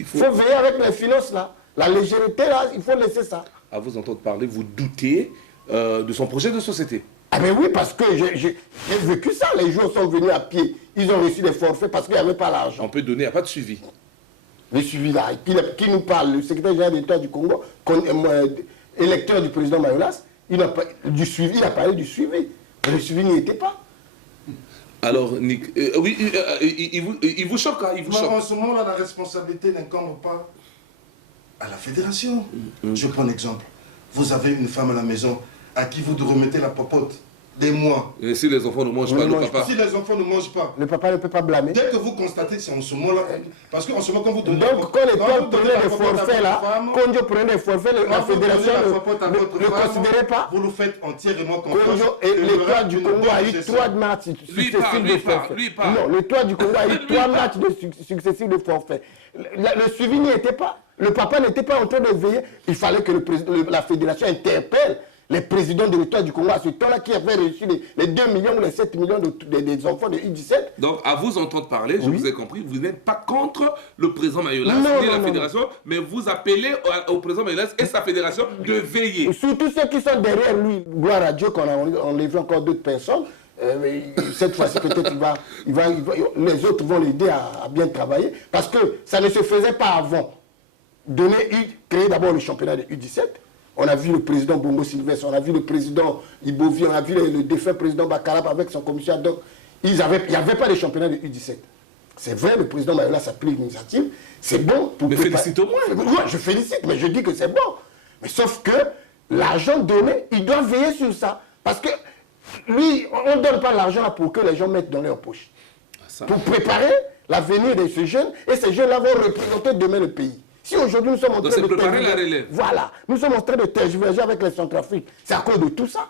il faut veiller avec les finances là. La légèreté là, il faut laisser ça. À vous entendre parler, vous doutez de son projet de société? Ah ben oui, parce que j'ai vécu ça. Les joueurs sont venus à pied. Ils ont reçu des forfaits parce qu'il n'y avait pas l'argent. On peut donner, il n'y a pas de suivi. Le suivi là, qui nous parle, le secrétaire général de l'État du Congo, électeur du président Mayolas, il a parlé du suivi. Mais le suivi n'y était pas. Alors, Nick, oui, il vous choque, hein, il vous choque. En ce moment-là, la responsabilité n'incombe pas à la fédération. Je prends un exemple. Vous avez une femme à la maison à qui vous remettez la popote des mois. Et si les enfants ne mangent pas, le papa... Si les enfants ne mangent pas... Le papa ne peut pas blâmer. Dès que vous constatez, c'est en ce moment-là... Parce qu'en ce moment, quand vous donnez... Donc, quand l'école prenait des forfaits là, quand Dieu prenait des forfaits, la fédération ne considérait pas. Vous le faites entièrement confiance. Et l'Étoile du Congo a eu 3 matchs successifs de forfaits. Non, l'Étoile du Congo a eu 3 matchs successifs de forfaits. Le suivi n'y était pas. Le papa n'était pas en train de veiller. Il fallait que la fédération interpelle les présidents de l'État du Congo à ce temps-là qui avaient reçu les 2 millions ou les 7 millions des enfants de U17. Donc, à vous entendre parler, je vous ai compris, vous n'êtes pas contre le président Mayolas et la fédération, mais vous appelez au président Mayolas et sa fédération de veiller. Surtout ceux qui sont derrière lui, gloire à Dieu qu'on a enlevé encore d'autres personnes. Cette fois-ci, peut-être les autres vont l'aider à bien travailler, parce que ça ne se faisait pas avant. Créer d'abord le championnat de U17. On a vu le président Bongo Sylvestre, on a vu le président Ibovi, on a vu le défunt président Bakarab avec son commissaire. Donc, il n'y avait pas de championnat de U17. C'est vrai, le président Mayolas a pris l'initiative. C'est bon pour... Mais félicite au moins. Oui, je félicite, mais je dis que c'est bon. Mais sauf que l'argent donné, il doit veiller sur ça. Parce que lui, on ne donne pas l'argent pour que les gens mettent dans leur poche. Pour préparer l'avenir de ces jeunes, et ces jeunes-là vont représenter demain le pays. Si aujourd'hui nous sommes en train de préparer la relève. Voilà, nous sommes en train de tergiverser avec les Centrafriques. C'est à cause de tout ça.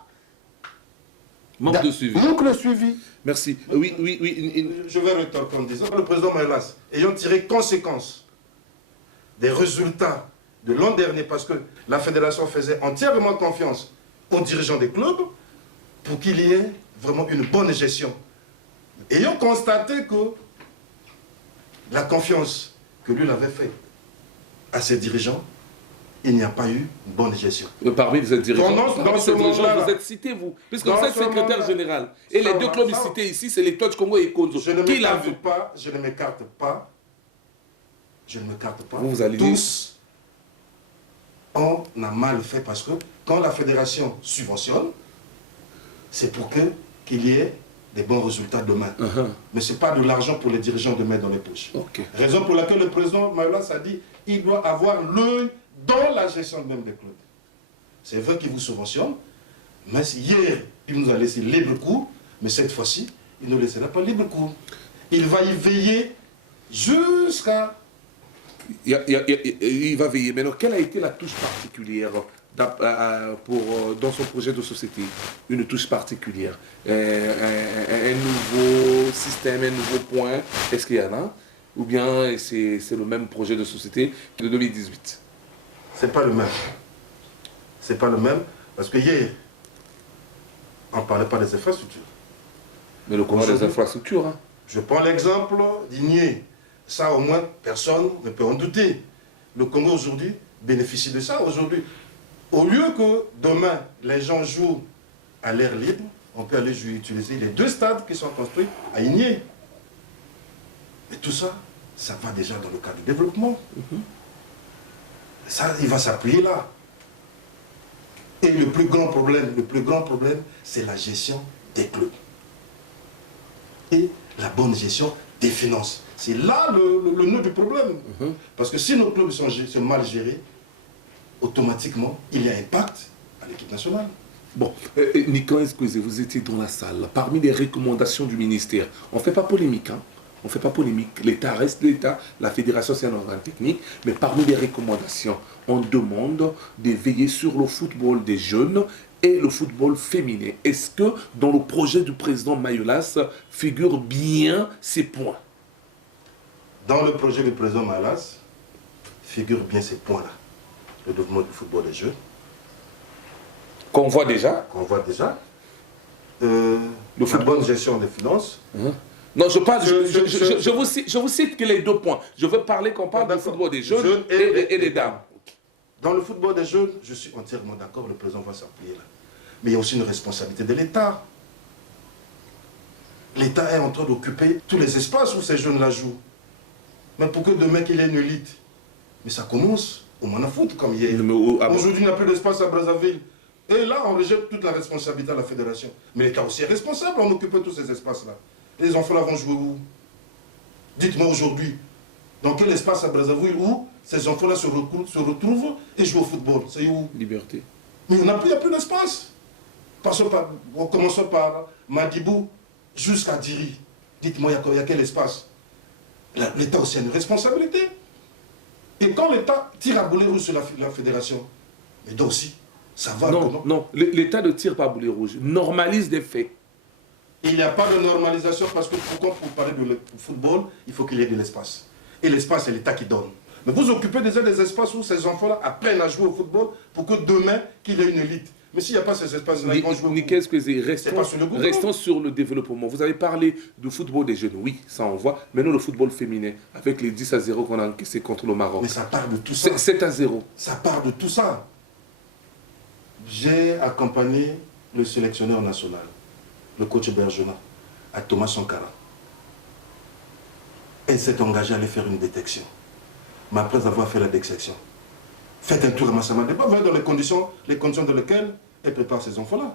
Manque de suivi. Manque de suivi. Merci. Oui. Je vais rétorquer en disant que le président Mayolas, ayant tiré conséquence des résultats de l'an dernier, parce que la fédération faisait entièrement confiance aux dirigeants des clubs pour qu'il y ait vraiment une bonne gestion. Ayant constaté que la confiance que lui l'avait faite à ses dirigeants, il n'y a pas eu une bonne gestion. Parmi ces dirigeants, vous êtes cité, vous. Puisque vous êtes secrétaire général. Et les deux clubs cités ici, c'est l'Étoile du Congo et Konzo. Qui l'a vu? Je ne m'écarte pas. Je ne m'écarte pas. Vous allez tous, on a mal fait parce que quand la fédération subventionne, c'est pour qu'il y ait des bons résultats demain. Mais ce n'est pas de l'argent pour les dirigeants de mettre dans les poches. Raison pour laquelle le président Mayolas a dit qu'il doit avoir l'œil dans la gestion même des clubs. C'est vrai qu'il vous subventionne, Mais hier, il nous a laissé libre cours, mais cette fois-ci, il ne nous laissera pas libre cours. Il va y veiller jusqu'à... Il va veiller. Maintenant, quelle a été la touche particulière dans son projet de société? Une touche particulière. Un nouveau système, un nouveau point. Est-ce qu'il y en a? Ou bien c'est le même projet de société de 2018? C'est pas le même. C'est pas le même. Parce que hier, on ne parlait pas des infrastructures. Mais le combat des infrastructures. Hein. Je prends l'exemple d'Igné. Ça, au moins, personne ne peut en douter. Le Congo, aujourd'hui, bénéficie de ça. Aujourd'hui, au lieu que demain, les gens jouent à l'air libre, on peut aller utiliser les 2 stades qui sont construits à Igné. Mais tout ça, ça va déjà dans le cadre du développement. Ça, il va s'appuyer là. Et le plus grand problème, c'est la gestion des clubs. Et la bonne gestion des finances. C'est là le nœud du problème. Parce que si nos clubs sont mal gérés, automatiquement, il y a impact à l'équipe nationale. Bon, Nicolas, excusez, vous étiez dans la salle. Parmi les recommandations du ministère, on ne fait pas polémique, hein? On ne fait pas polémique. L'État reste l'État, la fédération c'est un organe technique, mais parmi les recommandations, on demande de veiller sur le football des jeunes et le football féminin. Est-ce que dans le projet du président Mayolas figurent bien ces points? Dans le projet du président Mayolas figurent bien ces points-là. Le développement du football des jeunes. Qu'on voit déjà. La bonne gestion des finances. Non, je parle, je vous cite que les 2 points. Je veux parler qu'on parle du football des jeunes et des dames. Dans le football des jeunes, je suis entièrement d'accord, le président va s'appuyer là. Mais il y a aussi une responsabilité de l'État. L'État est en train d'occuper tous les espaces où ces jeunes-là jouent. Mais pour que demain qu'il y ait une élite, mais ça commence au Manafoot comme hier. Aujourd'hui, il n'y a plus d'espace à Brazzaville. Et là, on rejette toute la responsabilité à la fédération. Mais l'État aussi est responsable en occupant tous ces espaces-là. Les enfants-là vont jouer où? Dites-moi aujourd'hui, dans quel espace à Brazzaville où ces enfants-là se retrouvent et jouent au football? C'est où? Liberté. Mais il n'y a plus d'espace. Commençons par Madibou jusqu'à Diri. Dites-moi, il y a quel espace? L'État aussi a une responsabilité. Et quand l'État tire à boulet rouge sur la fédération, mais donc aussi, ça va comment? Non, l'État ne tire pas à boulet rouge, normalise des faits. Il n'y a pas de normalisation parce que pour parler de football, il faut qu'il y ait de l'espace. Et l'espace, c'est l'État qui donne. Mais vous occupez déjà des espaces où ces enfants-là apprennent à jouer au football pour que demain, qu'il y ait une élite. Mais s'il n'y a pas ces espaces-là, ils vont jouer. Restons sur le développement. Vous avez parlé du football des jeunes. Oui, ça on voit. Maintenant, le football féminin, avec les 10-0 qu'on a encaissés contre le Maroc. Mais ça part de tout ça. 7-0. Ça part de tout ça. J'ai accompagné le sélectionneur national, le coach Bergena, à Thomas Sankara. Elle s'est engagée à aller faire une détection. Mais après avoir fait la détection, faites un tour à Massama Deba, voyez dans les conditions dans lesquelles elle prépare ces enfants-là.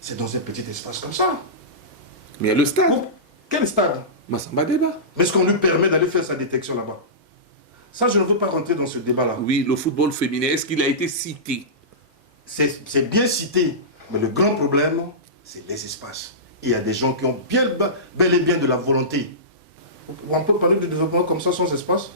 C'est dans un petit espace comme ça. Mais il y a le stade. Quel stade? Massamba Deba. Mais est-ce qu'on lui permet d'aller faire sa détection là-bas? Ça, je ne veux pas rentrer dans ce débat-là. Oui, le football féminin, est-ce qu'il a été cité? C'est bien cité, mais le grand problème, c'est les espaces. Il y a des gens qui ont bel et bien de la volonté. On peut parler de développement comme ça sans espace?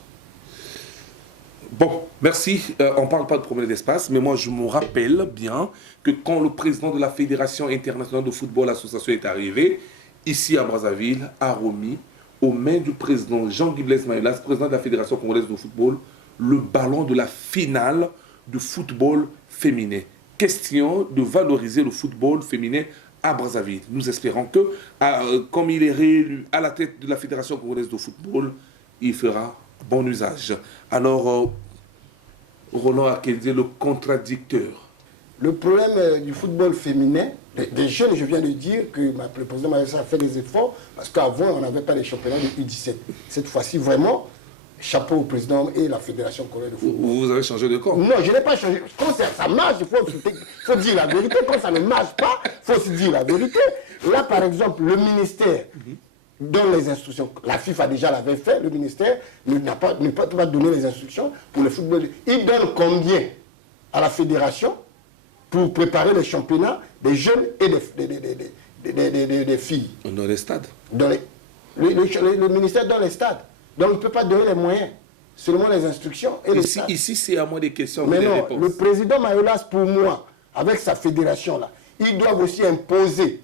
Bon, merci. On ne parle pas de problème d'espace, mais moi je me rappelle bien que quand le président de la Fédération internationale de football association est arrivé, ici à Brazzaville, a remis aux mains du président Jean-Guy Blaise Mayolas, président de la Fédération congolaise de football, le ballon de la finale du football féminin. Question de valoriser le football féminin à Brazzaville. Nous espérons que, comme il est réélu à la tête de la Fédération congolaise de football, il fera bon usage. Alors, Roland Akédé, le contradicteur. Le problème du football féminin, des jeunes, je viens de dire que le président Mayolas a fait des efforts, parce qu'avant, on n'avait pas les championnats de U17. Cette fois-ci, vraiment, chapeau au président et la Fédération congolaise de football. Vous avez changé de camp? Non, je n'ai pas changé. Quand ça marche, il faut dire la vérité. Quand ça ne marche pas, il faut aussi dire la vérité. Là, par exemple, le ministère donne les instructions. La FIFA déjà l'avait fait. Le ministère ne peut pas donner les instructions pour le football. Il donne combien à la fédération pour préparer les championnats des jeunes et des filles. Dans les stades. Le ministère dans les stades. Donc il ne peut pas donner les moyens, seulement les instructions et les stades. Ici, c'est à moi des questions. Mais des non, réponses. le président Mayolas, pour moi, avec sa fédération-là, ils doivent aussi imposer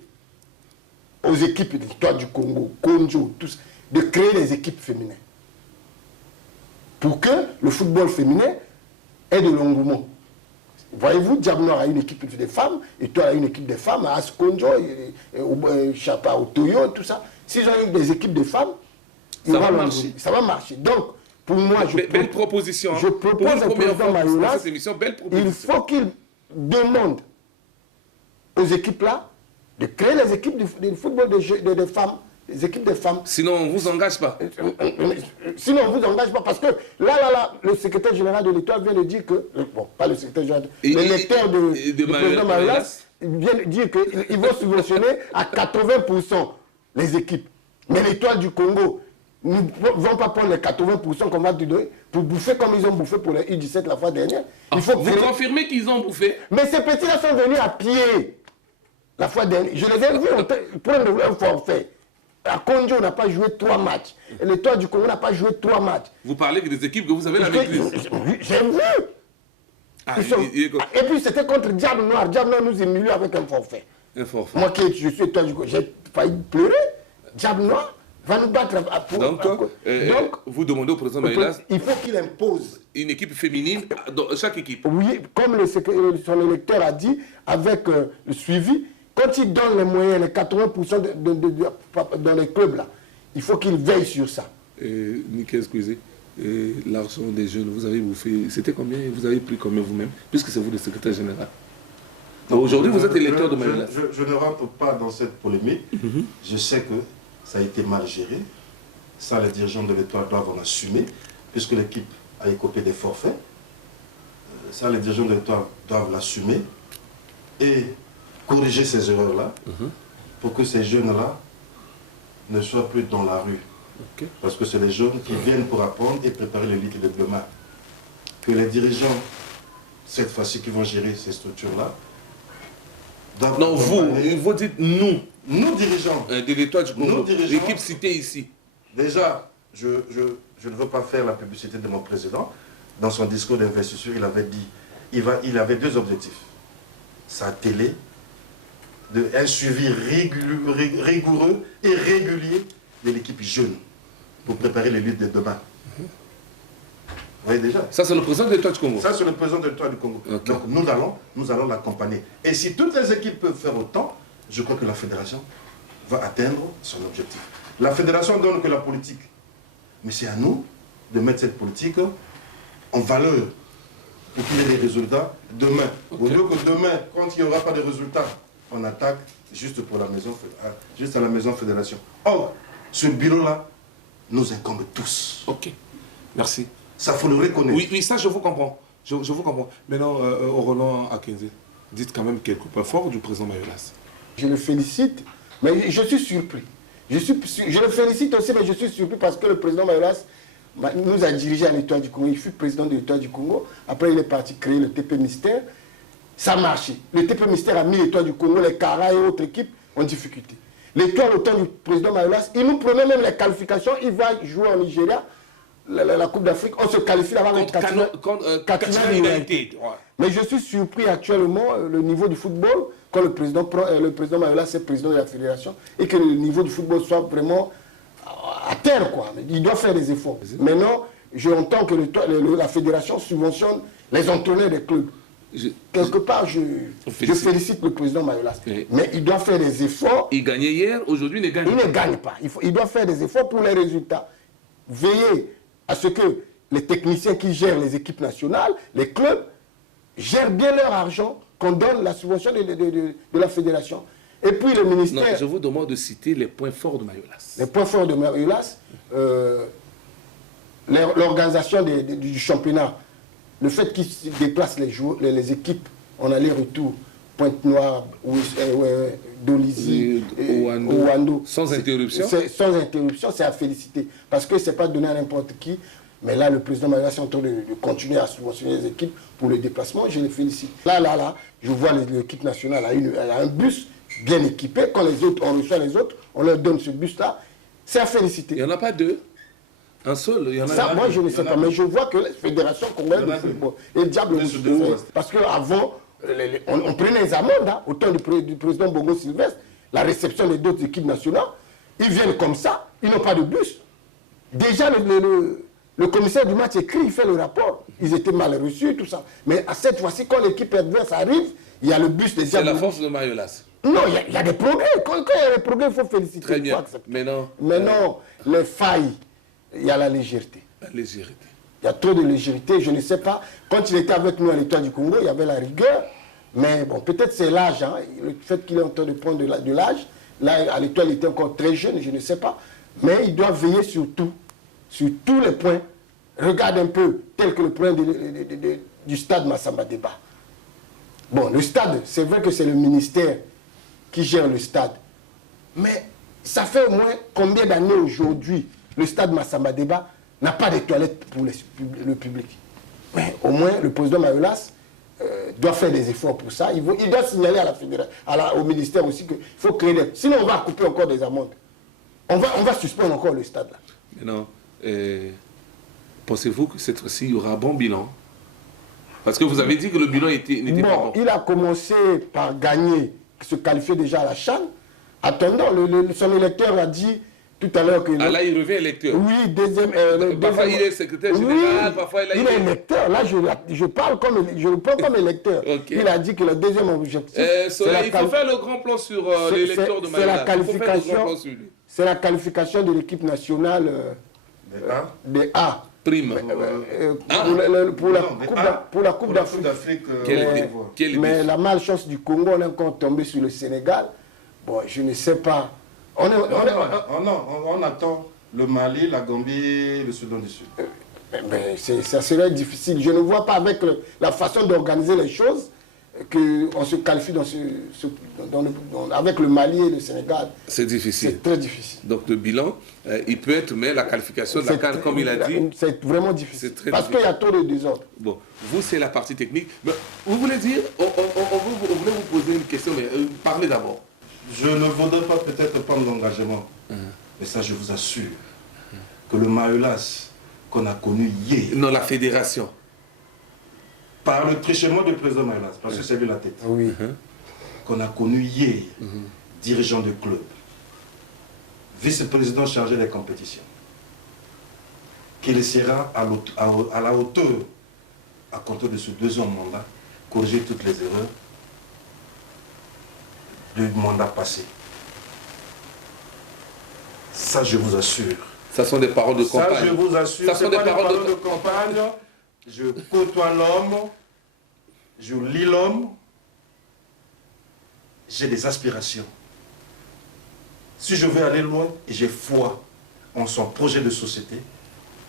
aux équipes de l'histoire du Congo, Konjo, tous, de créer des équipes féminines. Pour que le football féminin ait de l'engouement. Voyez-vous, Diable Noir a une équipe de femmes, et toi a une équipe de femmes, à Askonjo, Chapa, Otoyo, tout ça. S'ils ont des équipes de femmes, ça va marcher. Ça va marcher. Donc, pour moi, belle proposition. Je propose au président Mayolas, il faut qu'il demande aux équipes-là de créer les équipes de football de femmes, les équipes de femmes. Sinon, on ne vous engage pas. Sinon, on ne vous engage pas. Parce que là, le secrétaire général de l'Étoile vient de dire que... Bon, pas le secrétaire général, le lecteur du président Mayolas vient de dire qu'ils vont subventionner à 80% les équipes. Mais l'Étoile du Congo ne vont pas prendre les 80% qu'on va te donner pour bouffer comme ils ont bouffé pour les U17 la fois dernière. Vous confirmez qu'ils ont bouffé? Mais ces petits-là sont venus à pied la fois dernière. Je les ai vus prendre un forfait. À Konjo, on n'a pas joué 3 matchs. Et l'Étoile du Congo n'a pas joué 3 matchs. Vous parlez des équipes que vous avez la maîtrise. J'ai vu. Et puis c'était contre Diable Noir. Diable Noir nous émulait avec un forfait. Un forfait. Moi qui je suis Étoile du Congo, j'ai failli pleurer. Diable Noir va nous battre donc, vous demandez au président Mayolas, il faut qu'il impose une équipe féminine dans chaque équipe. Oui, comme son électeur a dit, avec le suivi, quand il donne les moyens, les 80% dans les clubs là, il faut qu'il veille sur ça. Mickey, excusez, l'argent des jeunes, vous avez bouffé, c'était combien? Vous avez pris combien vous-même? Puisque c'est vous le secrétaire général. Aujourd'hui, vous êtes électeur de Mayolas. Je ne rentre pas dans cette polémique. Je sais que ça a été mal géré. Ça, les dirigeants de l'Étoile doivent en assumer, puisque l'équipe a écopé des forfaits. Ça, les dirigeants de l'Étoile doivent l'assumer et corriger ces erreurs-là pour que ces jeunes-là ne soient plus dans la rue. Parce que c'est les jeunes qui viennent pour apprendre et préparer l'élite de demain. Que les dirigeants, cette fois-ci, qui vont gérer ces structures-là, doivent... Non, vous dites nous. Nous, dirigeants. De l'Étoile du Congo. Dirigeants. L'équipe citée ici. Déjà, je ne veux pas faire la publicité de mon président. Dans son discours d'investiture, il avait dit, il avait 2 objectifs. Sa télé, un suivi rigoureux et régulier de l'équipe jeune pour préparer les luttes de demain. Vous voyez déjà? Ça, c'est le président de l'Étoile du Congo. Ça, c'est le président de l'Étoile du Congo. Okay. Donc, nous allons l'accompagner. Et si toutes les équipes peuvent faire autant, je crois que la fédération va atteindre son objectif. La fédération donne que la politique. Mais c'est à nous de mettre cette politique en valeur pour qu'il y ait des résultats demain. Au lieu que demain, quand il n'y aura pas de résultats, on attaque juste pour la maison, juste à la maison fédération. Or, ce bilan-là nous incombe tous. Ok, merci. Ça, faut le reconnaître. Oui, ça, je vous comprends. Je vous comprends. Maintenant, au Roland Akinze, dites quand même quelques points forts du président Mayolas. Je le félicite, mais je suis surpris. Je le félicite aussi, mais je suis surpris parce que le président Mayolas nous a dirigé à l'Étoile du Congo. Il fut président de l'Étoile du Congo. Après, il est parti créer le TP Mystère. Ça a marché. Le TP Mystère a mis l'Étoile du Congo, les Kara et autres équipes en difficulté. L'Étoile, au temps du président Mayolas, il nous promet même les qualifications. Il va jouer en Nigeria, la Coupe d'Afrique. On se qualifie là-bas avec Katina United. Mais je suis surpris actuellement le niveau du football, quand le président Mayolas est président de la fédération, et que le niveau du football soit vraiment à terre, quoi. Il doit faire des efforts. Maintenant, j'entends que la fédération subventionne les entraîneurs des clubs. Quelque part, je félicite le président Mayolas. Mais il doit faire des efforts. Il gagnait hier, aujourd'hui il ne gagne pas. Il ne gagne pas. Il doit faire des efforts pour les résultats. Veiller à ce que les techniciens qui gèrent les équipes nationales, les clubs, gèrent bien leur argent, qu'on donne la subvention de la fédération. Et puis le ministère... Non, je vous demande de citer les points forts de Mayolas. Les points forts de Mayolas, l'organisation du championnat, le fait qu'ils déplacent les équipes en aller-retour, Pointe-Noire, Dolisie, Ouando. Sans interruption. Sans interruption, c'est à féliciter. Parce que ce n'est pas donné à n'importe qui. Mais là, le président Mayolas est en train de continuer à subventionner les équipes pour le déplacement. Je les félicite. Là, je vois l'équipe nationale, elle a un bus bien équipé. Quand les autres, on reçoit les autres, on leur donne ce bus-là. C'est à féliciter. Il n'y en a pas deux. Un seul, il y en a. Ça, moi, je ne sais pas, mais je vois que la Fédération congolaise de football et le diable parce qu'avant, on prenait les amendes, hein, au temps du président Bongo Sylvestre, la réception des autres équipes nationales, ils viennent comme ça, ils n'ont pas de bus. Déjà, le commissaire du match écrit, il fait le rapport. Ils étaient mal reçus, tout ça. Mais à cette fois-ci, quand l'équipe adverse arrive, il y a le bus des diables. C'est la force de Mayolas. Non, il y a des progrès. Quand il y a des progrès, il faut féliciter. Très bien. Mais non. Mais non, les failles, il y a la légèreté. La légèreté. Il y a trop de légèreté, je ne sais pas. Quand il était avec nous à l'Étoile du Congo, il y avait la rigueur. Mais bon, peut-être c'est l'âge, hein, le fait qu'il est en train de prendre de l'âge. Là, à l'Étoile, il était encore très jeune, je ne sais pas. Mais il doit veiller sur tout, sur tous les points. Regarde un peu, tel que le point du stade Massamba Débat. Bon, le stade, c'est vrai que c'est le ministère qui gère le stade. Mais ça fait au moins combien d'années aujourd'hui, le stade Massamba Débat n'a pas de toilettes pour le public. Mais au moins, le président Mayolas doit faire des efforts pour ça. Il doit signaler à la fédération, au ministère aussi qu'il faut créer des... Sinon, on va couper encore des amendes. On va suspendre encore le stade. Là. Mais non. Pensez-vous que cette fois-ci, il y aura un bon bilan? Parce que vous avez dit que le bilan n'était pas bon. Il a commencé par gagner, se qualifier déjà à la CHAN. Attendant, son électeur a dit tout à l'heure que... Ah là, il revient électeur. Oui, deuxième... parfois, il est secrétaire général, parfois, il est électeur. Là, je parle comme électeur. Okay. Il a dit que le deuxième objectif... il faut faire le grand plan sur l'électeur de Mayolas. C'est la qualification de l'équipe nationale des A. Prime. Pour la Coupe d'Afrique. Mais la malchance du Congo, on est encore tombé sur le Sénégal. Bon, je ne sais pas. On attend le Mali, la Gambie, le Soudan du Sud. Ça serait difficile. Je ne vois pas avec la façon d'organiser les choses qu'on se qualifie avec le Mali et le Sénégal. C'est difficile. C'est très difficile. Donc le bilan, il peut être, mais la qualification de la CAN, comme il a dit... C'est vraiment difficile. Parce qu'il y a trop de désordre. Bon, vous, c'est la partie technique. Mais vous voulez dire, on voulait vous poser une question, mais parlez d'abord. Je ne voudrais pas peut-être prendre l'engagement, mais ça, je vous assure, que le Mayolas qu'on a connu hier... Non, la fédération. Par le trichement du président Mayolas, parce que c'est lui la tête. Oui. Qu'on a connu hier, dirigeant de club, vice-président chargé des compétitions, qu'il sera à la hauteur, à compter de ce 2 ans de mandat, corriger toutes les erreurs du mandat passé. Ça, je vous assure. Ça sont des paroles de campagne. Ça, je vous assure. Ça sont des paroles de campagne. Je côtoie l'homme, je lis l'homme, j'ai des aspirations. Si je veux aller loin, j'ai foi en son projet de société,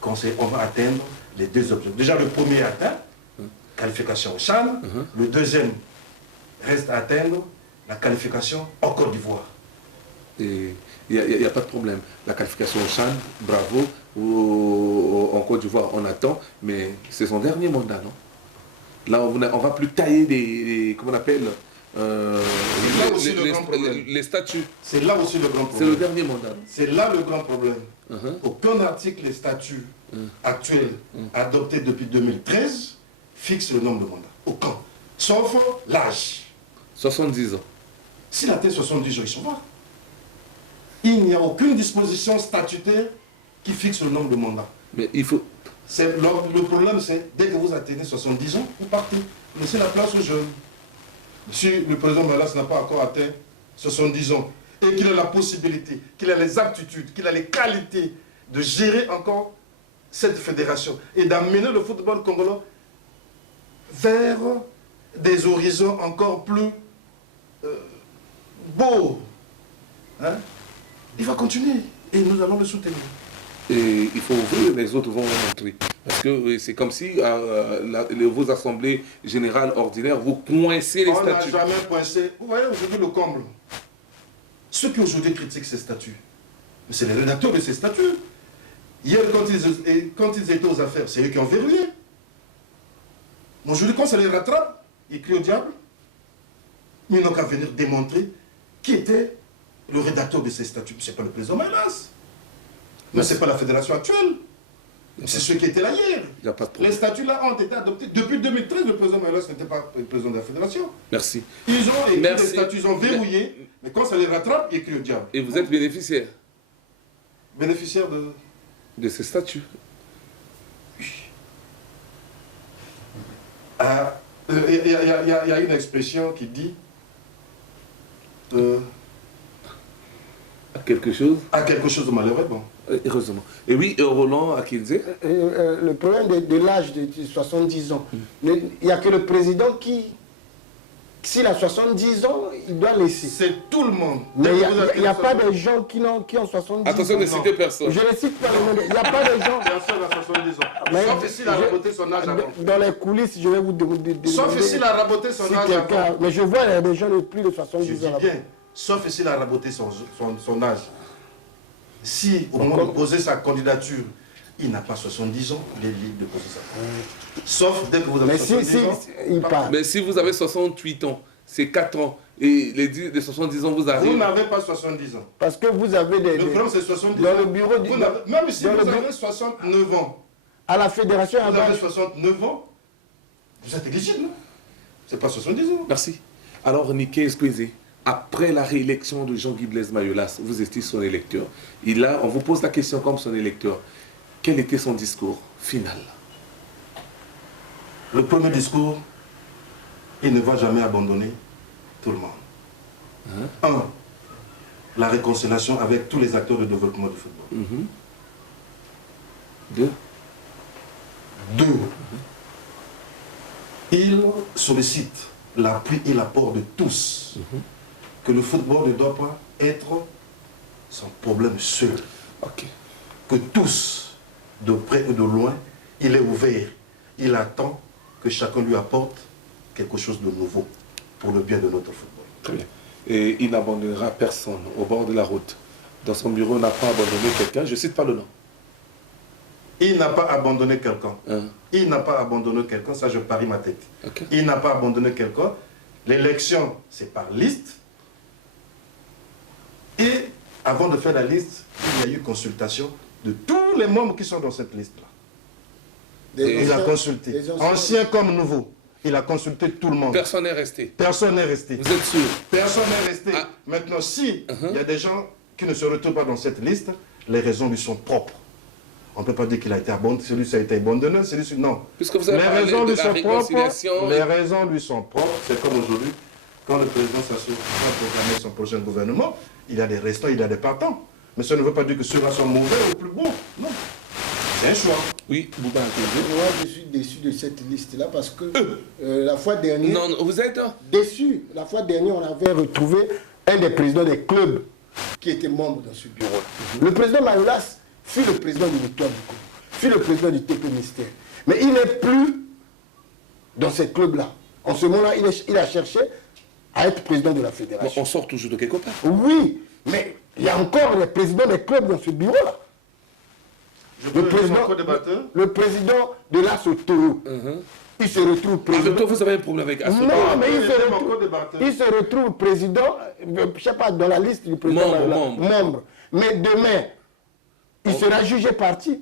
on va atteindre les 2 objectifs. Déjà, le premier atteint, qualification au CHAN. Le deuxième reste à atteindre, la qualification en Côte d'Ivoire. Et il n'y a pas de problème. La qualification au CHAN, bravo. En Côte d'Ivoire, on attend, mais c'est son dernier mandat, non? Là, on ne va plus tailler des comment on appelle les statuts. C'est là aussi le grand problème. C'est le dernier mandat. C'est là le grand problème. Aucun article des statuts actuels adoptés depuis 2013 fixe le nombre de mandats. Aucun. Sauf l'âge. 70 ans. S'il atteint 70 ans, ils sont morts. Il n'y a aucune disposition statutaire qui fixe le nombre de mandats. Mais il faut... Le problème, c'est dès que vous atteignez 70 ans, vous partez. Laissez la place aux jeunes. Si le président Mayolas n'a pas encore atteint 70 ans et qu'il a la possibilité, qu'il a les aptitudes, qu'il a les qualités de gérer encore cette fédération et d'amener le football congolais vers des horizons encore plus beaux, hein? Il va continuer et nous allons le soutenir. Et il faut ouvrir, les autres vont montrer. Parce que c'est comme si vos assemblées générales ordinaires, vous coincez les statuts. On n'a jamais coincé. Vous voyez aujourd'hui le comble. Ceux qui aujourd'hui critiquent ces statuts, c'est les rédacteurs de ces statuts. Hier, quand ils étaient aux affaires, c'est eux qui ont verrouillé. Aujourd'hui, quand ça les rattrape, ils crient au diable. Ils n'ont qu'à venir démontrer qui était le rédacteur de ces statuts. Ce n'est pas le président Maïlas. Mais ce n'est pas la fédération actuelle. C'est ceux qui étaient là hier. Les statuts-là ont été adoptés. Depuis 2013, le président Maïlas n'était pas le président de la fédération. Merci. Ils ont écrit les statuts, ils ont verrouillé. Mais quand ça les rattrape, ils crient au diable. Et vous êtes bénéficiaire? Bénéficiaire de ces statuts? Oui. Il y a une expression qui dit à quelque chose de malheureux, bon. Heureusement. Et oui, Roland Akilze. Le problème de l'âge de 70 ans, il n'y a que le président qui, s'il a 70 ans, il doit laisser. C'est tout le monde. Mais il n'y a pas de gens qui ont 70 ans. Attention de citer personne. Je ne cite pas le nom. Il n'y a pas de gens. Personne n'a 70 ans. Sauf ici, il a raboté son âge avant. Dans les coulisses, je vais vous demander. Sauf ici, il a raboté son âge avant. Mais je vois, il y a des gens de plus de 70 ans. Je dis bien, sauf ici, il a raboté son âge. Si, au moment de poser sa candidature, il n'a pas 70 ans, il est libre de poser sa candidature. Sauf dès que vous avez 70 ans. Il part. Mais si vous avez 68 ans, c'est 4 ans. Et les 70 ans, vous arrivez. Vous n'avez pas 70 ans. Parce que vous avez des. Le problème, c'est 70 dans ans. Le bureau du, même si vous avez 69 ans. À la fédération, vous avez 69 ans, vous êtes éligible. C'est pas 70 ans. Merci. Alors, Niké Squeezie, après la réélection de Jean-Guy Blaise Mayolas, vous étiez son électeur. Et là, on vous pose la question comme son électeur. Quel était son discours final? Le premier discours, il ne va jamais abandonner tout le monde. Un, la réconciliation avec tous les acteurs de développement du football. Deux, il sollicite l'appui et l'apport de tous. Que le football ne doit pas être son problème seul. Que tous, de près ou de loin, il est ouvert. Il attend que chacun lui apporte quelque chose de nouveau pour le bien de notre football. Très bien. Et il n'abandonnera personne au bord de la route. Dans son bureau, il n'a pas abandonné quelqu'un. Je ne cite pas le nom. Il n'a pas abandonné quelqu'un. Il n'a pas abandonné quelqu'un, ça je parie ma tête. Il n'a pas abandonné quelqu'un. L'élection, c'est par liste. Et avant de faire la liste, il y a eu consultation de tous les membres qui sont dans cette liste-là. Il a consulté, anciens comme nouveaux. Il a consulté tout le monde. Personne n'est resté. Personne n'est resté. Vous êtes sûr? Personne n'est resté. Maintenant, si il y a des gens qui ne se retrouvent pas dans cette liste, les raisons lui sont propres. On ne peut pas dire qu'il a été abandonné, celui-ci a été abandonné, celui-ci non. Puisque vous avez les raisons lui sont propres. Les raisons lui sont propres. C'est comme aujourd'hui, quand le président s'assure pour programmer son prochain gouvernement, il y a des restants, il y a des partants. Mais ça ne veut pas dire que ceux-là sont mauvais ou plus bons. Non. C'est un choix. Oui, Bouba. Moi, je suis déçu de cette liste-là parce que la fois dernière... Non, vous êtes déçu. La fois dernière, on avait retrouvé un des présidents des clubs qui était membre dans ce bureau. Le président Mayolas fut le président de l'Étoile du Congo, fut le président du TP Ministère. Mais il n'est plus dans ce club-là. En ce moment-là, il a cherché à être président de la fédération. Bon, on sort toujours de quelque part. Oui, mais il y a encore les présidents des clubs dans ce bureau-là. Le président de l'Assoto, il se retrouve président. Toi, vous avez un problème avec Assoto? Non, mais il se retrouve président, je ne sais pas, dans la liste du président. Membre. Mais demain, il sera jugé parti.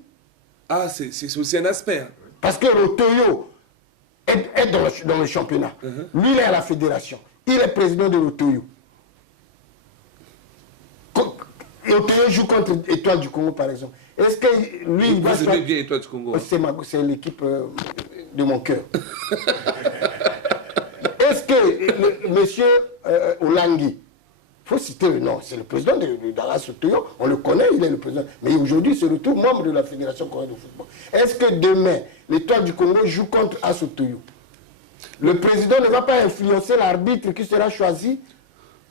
Ah, c'est aussi un aspect. Parce que l'Otoyo est dans le championnat. Lui, il est à la fédération. Il est président de l'Otoyo. L'Otoyo joue contre Étoile du Congo, par exemple. Est-ce que lui, il va... Vous aimez bien Étoile du Congo? C'est l'équipe de mon cœur. Est-ce que monsieur Olangi, il faut citer le nom, c'est le président de Daras Otoyo, on le connaît, il est le président. Mais aujourd'hui, c'est le tout membre de la Fédération coréenne de football. Est-ce que demain, l'Étoile du Congo joue contre Assotoyo? Le président ne va pas influencer l'arbitre qui sera choisi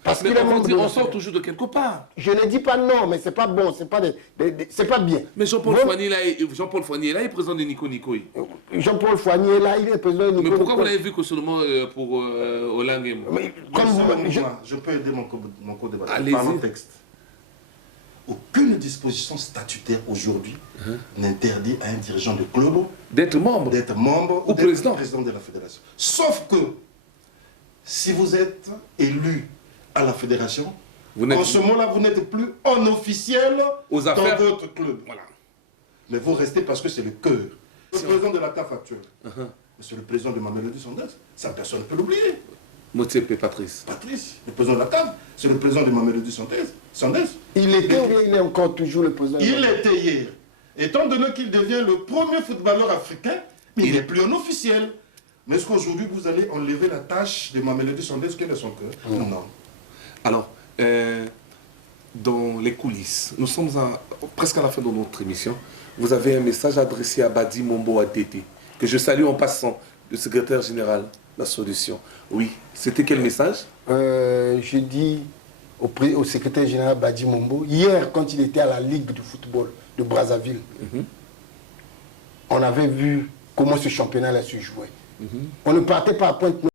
parce qu'il est membre. On sort toujours de quelque part. Je ne dis pas non, mais c'est pas bon, c'est pas bien. Mais Jean-Paul Foigny là, il est président de Nico Nikoy. Jean-Paul Foigny là, il est président de Nico. Mais pourquoi vous l'avez vu que seulement pour Olang? Je peux aider mon co-débatteur par mon texte. aucune disposition statutaire aujourd'hui n'interdit à un dirigeant de club d'être membre ou président de la fédération. Sauf que si vous êtes élu à la fédération, en ce moment-là, vous n'êtes plus en officiel dans votre club. Voilà. Mais vous restez parce que c'est le cœur. Le président de la CAF actuel, c'est le président de Mamelodi Sundowns, ça personne ne peut l'oublier. Motsepe Patrice. Patrice, le président de la CAF, c'est le président de Mamelodi Sundowns. Il était ou il est encore toujours le président? Il était hier. Étant donné qu'il devient le premier footballeur africain, il n'est plus en officiel. Mais est-ce qu'aujourd'hui vous allez enlever la tâche de Mamelodi Sundowns qui est de son cœur? Non. Alors, dans les coulisses, nous sommes presque à la fin de notre émission. Vous avez un message adressé à Badi Mombo Atete, que je salue en passant, le secrétaire général de la Solution. Oui, c'était quel message? Je dis au secrétaire général Badi Mombo, hier quand il était à la Ligue de football de Brazzaville, on avait vu comment ce championnat-là se jouait. On ne partait pas à Pointe-Noire,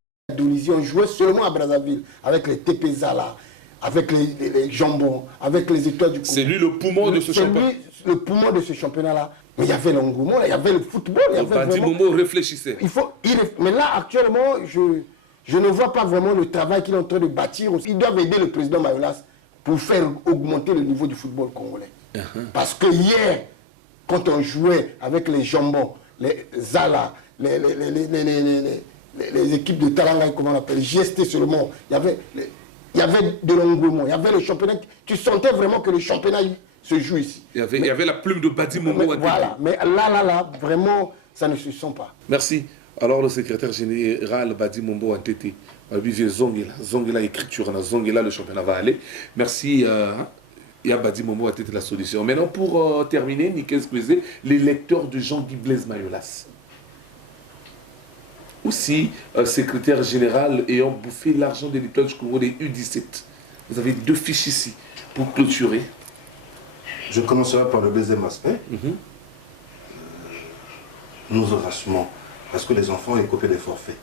on jouait seulement à Brazzaville, avec les TP Zala, avec les jambons, avec les étoiles du Congo. C'est lui le poumon de ce championnat. C'est le poumon de ce championnat-là. Mais il y avait l'engouement, il y avait le football. Badi Mombo réfléchissait. Mais là, actuellement, je ne vois pas vraiment le travail qu'il est en train de bâtir. Ils doivent aider le président Mayolas pour faire augmenter le niveau du football congolais. Parce que hier, quand on jouait avec les jambons, les Zala, les équipes de Talanga, comment on appelle, GST seulement, il y avait de l'engouement, il y avait le championnat. Tu sentais vraiment que le championnat se joue ici. Il y avait la plume de Badi Mombo. Voilà, mais là, vraiment, ça ne se sent pas. Merci. Alors le secrétaire général Badi Mombo Atete, Zongela écriture, Zongela le championnat va aller. Merci. Il y a Badi Mombo Atete la solution. Maintenant pour terminer, Nikel Squeezé, les lecteurs de Jean-Guy Blaise Mayolas. Aussi, secrétaire général ayant bouffé l'argent des l'étoile du Congo des U17. Vous avez 2 fiches ici pour clôturer. Je commencerai par le deuxième aspect. Nous en assumons. Parce que les enfants ont écopé des forfaits.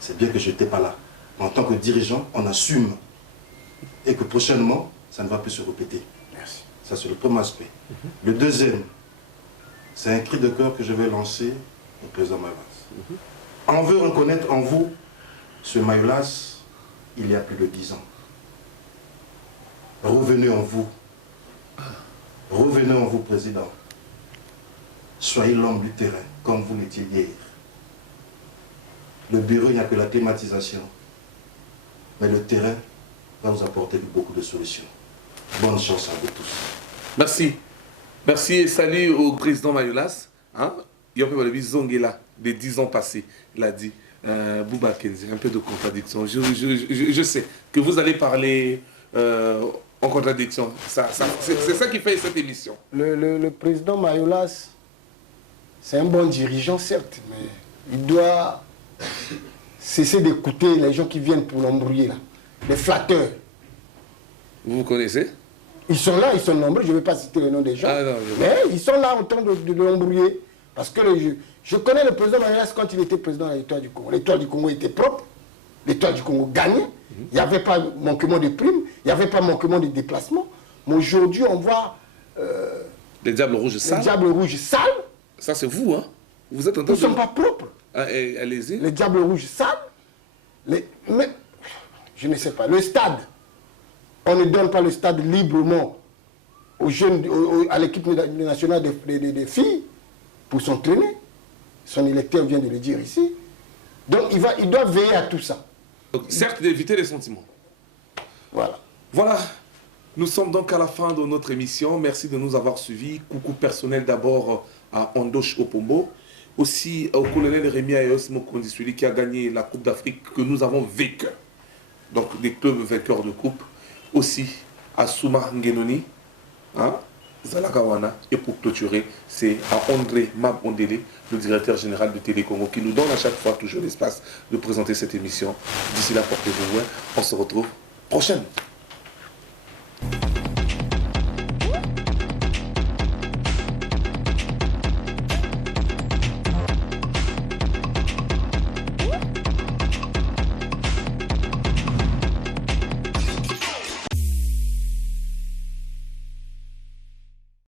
C'est bien que je n'étais pas là. Mais en tant que dirigeant, on assume. Et que prochainement, ça ne va plus se répéter. Merci. Ça, c'est le premier aspect. Le deuxième, c'est un cri de cœur que je vais lancer au président Mayolas. On veut reconnaître en vous ce Mayolas il y a plus de 10 ans. Revenez en vous. Revenez en vous, président. Soyez l'homme du terrain, comme vous l'étiez hier. Le bureau, il n'y a que la thématisation. Mais le terrain va vous apporter beaucoup de solutions. Bonne chance à vous tous. Merci. Merci et salut au président Mayolas. Il y a un peu de Zongela des 10 ans passés. Il a dit, Bouba Kenzi, un peu de contradiction. Je sais que vous allez parler en contradiction. C'est ça qui fait cette émission. Le président Mayolas, c'est un bon dirigeant, certes, mais il doit cesser d'écouter les gens qui viennent pour l'embrouiller, là. Les flatteurs. Vous connaissez? Ils sont là, ils sont nombreux, je ne vais pas citer le nom des gens. Mais ils sont là en train de l'embrouiller. Parce que je connais le président Mayolas quand il était président de l'Étoile du Congo. L'Étoile du Congo était propre, l'Étoile du Congo gagnait, il n'y avait pas manquement de primes, il n'y avait pas manquement de déplacement. Mais aujourd'hui, on voit les Diables Rouges sales. Les Diables Rouges sales. Ça, c'est vous, hein? Vous êtes en train Nous ne sommes pas propres. Allez-y. Les Diables Rouges sales. Mais, je ne sais pas. Le stade, on ne donne pas le stade librement aux jeunes, à l'équipe nationale des filles pour s'entraîner. Son électeur vient de le dire ici. Donc il doit veiller à tout ça. Donc, certes, d'éviter les sentiments. Voilà. Voilà. Nous sommes donc à la fin de notre émission. Merci de nous avoir suivis. Coucou personnel d'abord à Ondosh Opombo. Aussi au colonel Rémi Ayos Mokondi, celui qui a gagné la Coupe d'Afrique que nous avons vécu. Donc des clubs vainqueurs de coupe. Aussi à Souma Ngenoni, Zalakawana. Et pour clôturer, c'est à André Mabondele, le directeur général de Télécongo, qui nous donne à chaque fois toujours l'espace de présenter cette émission. D'ici là, portez-vous bien. On se retrouve prochaine.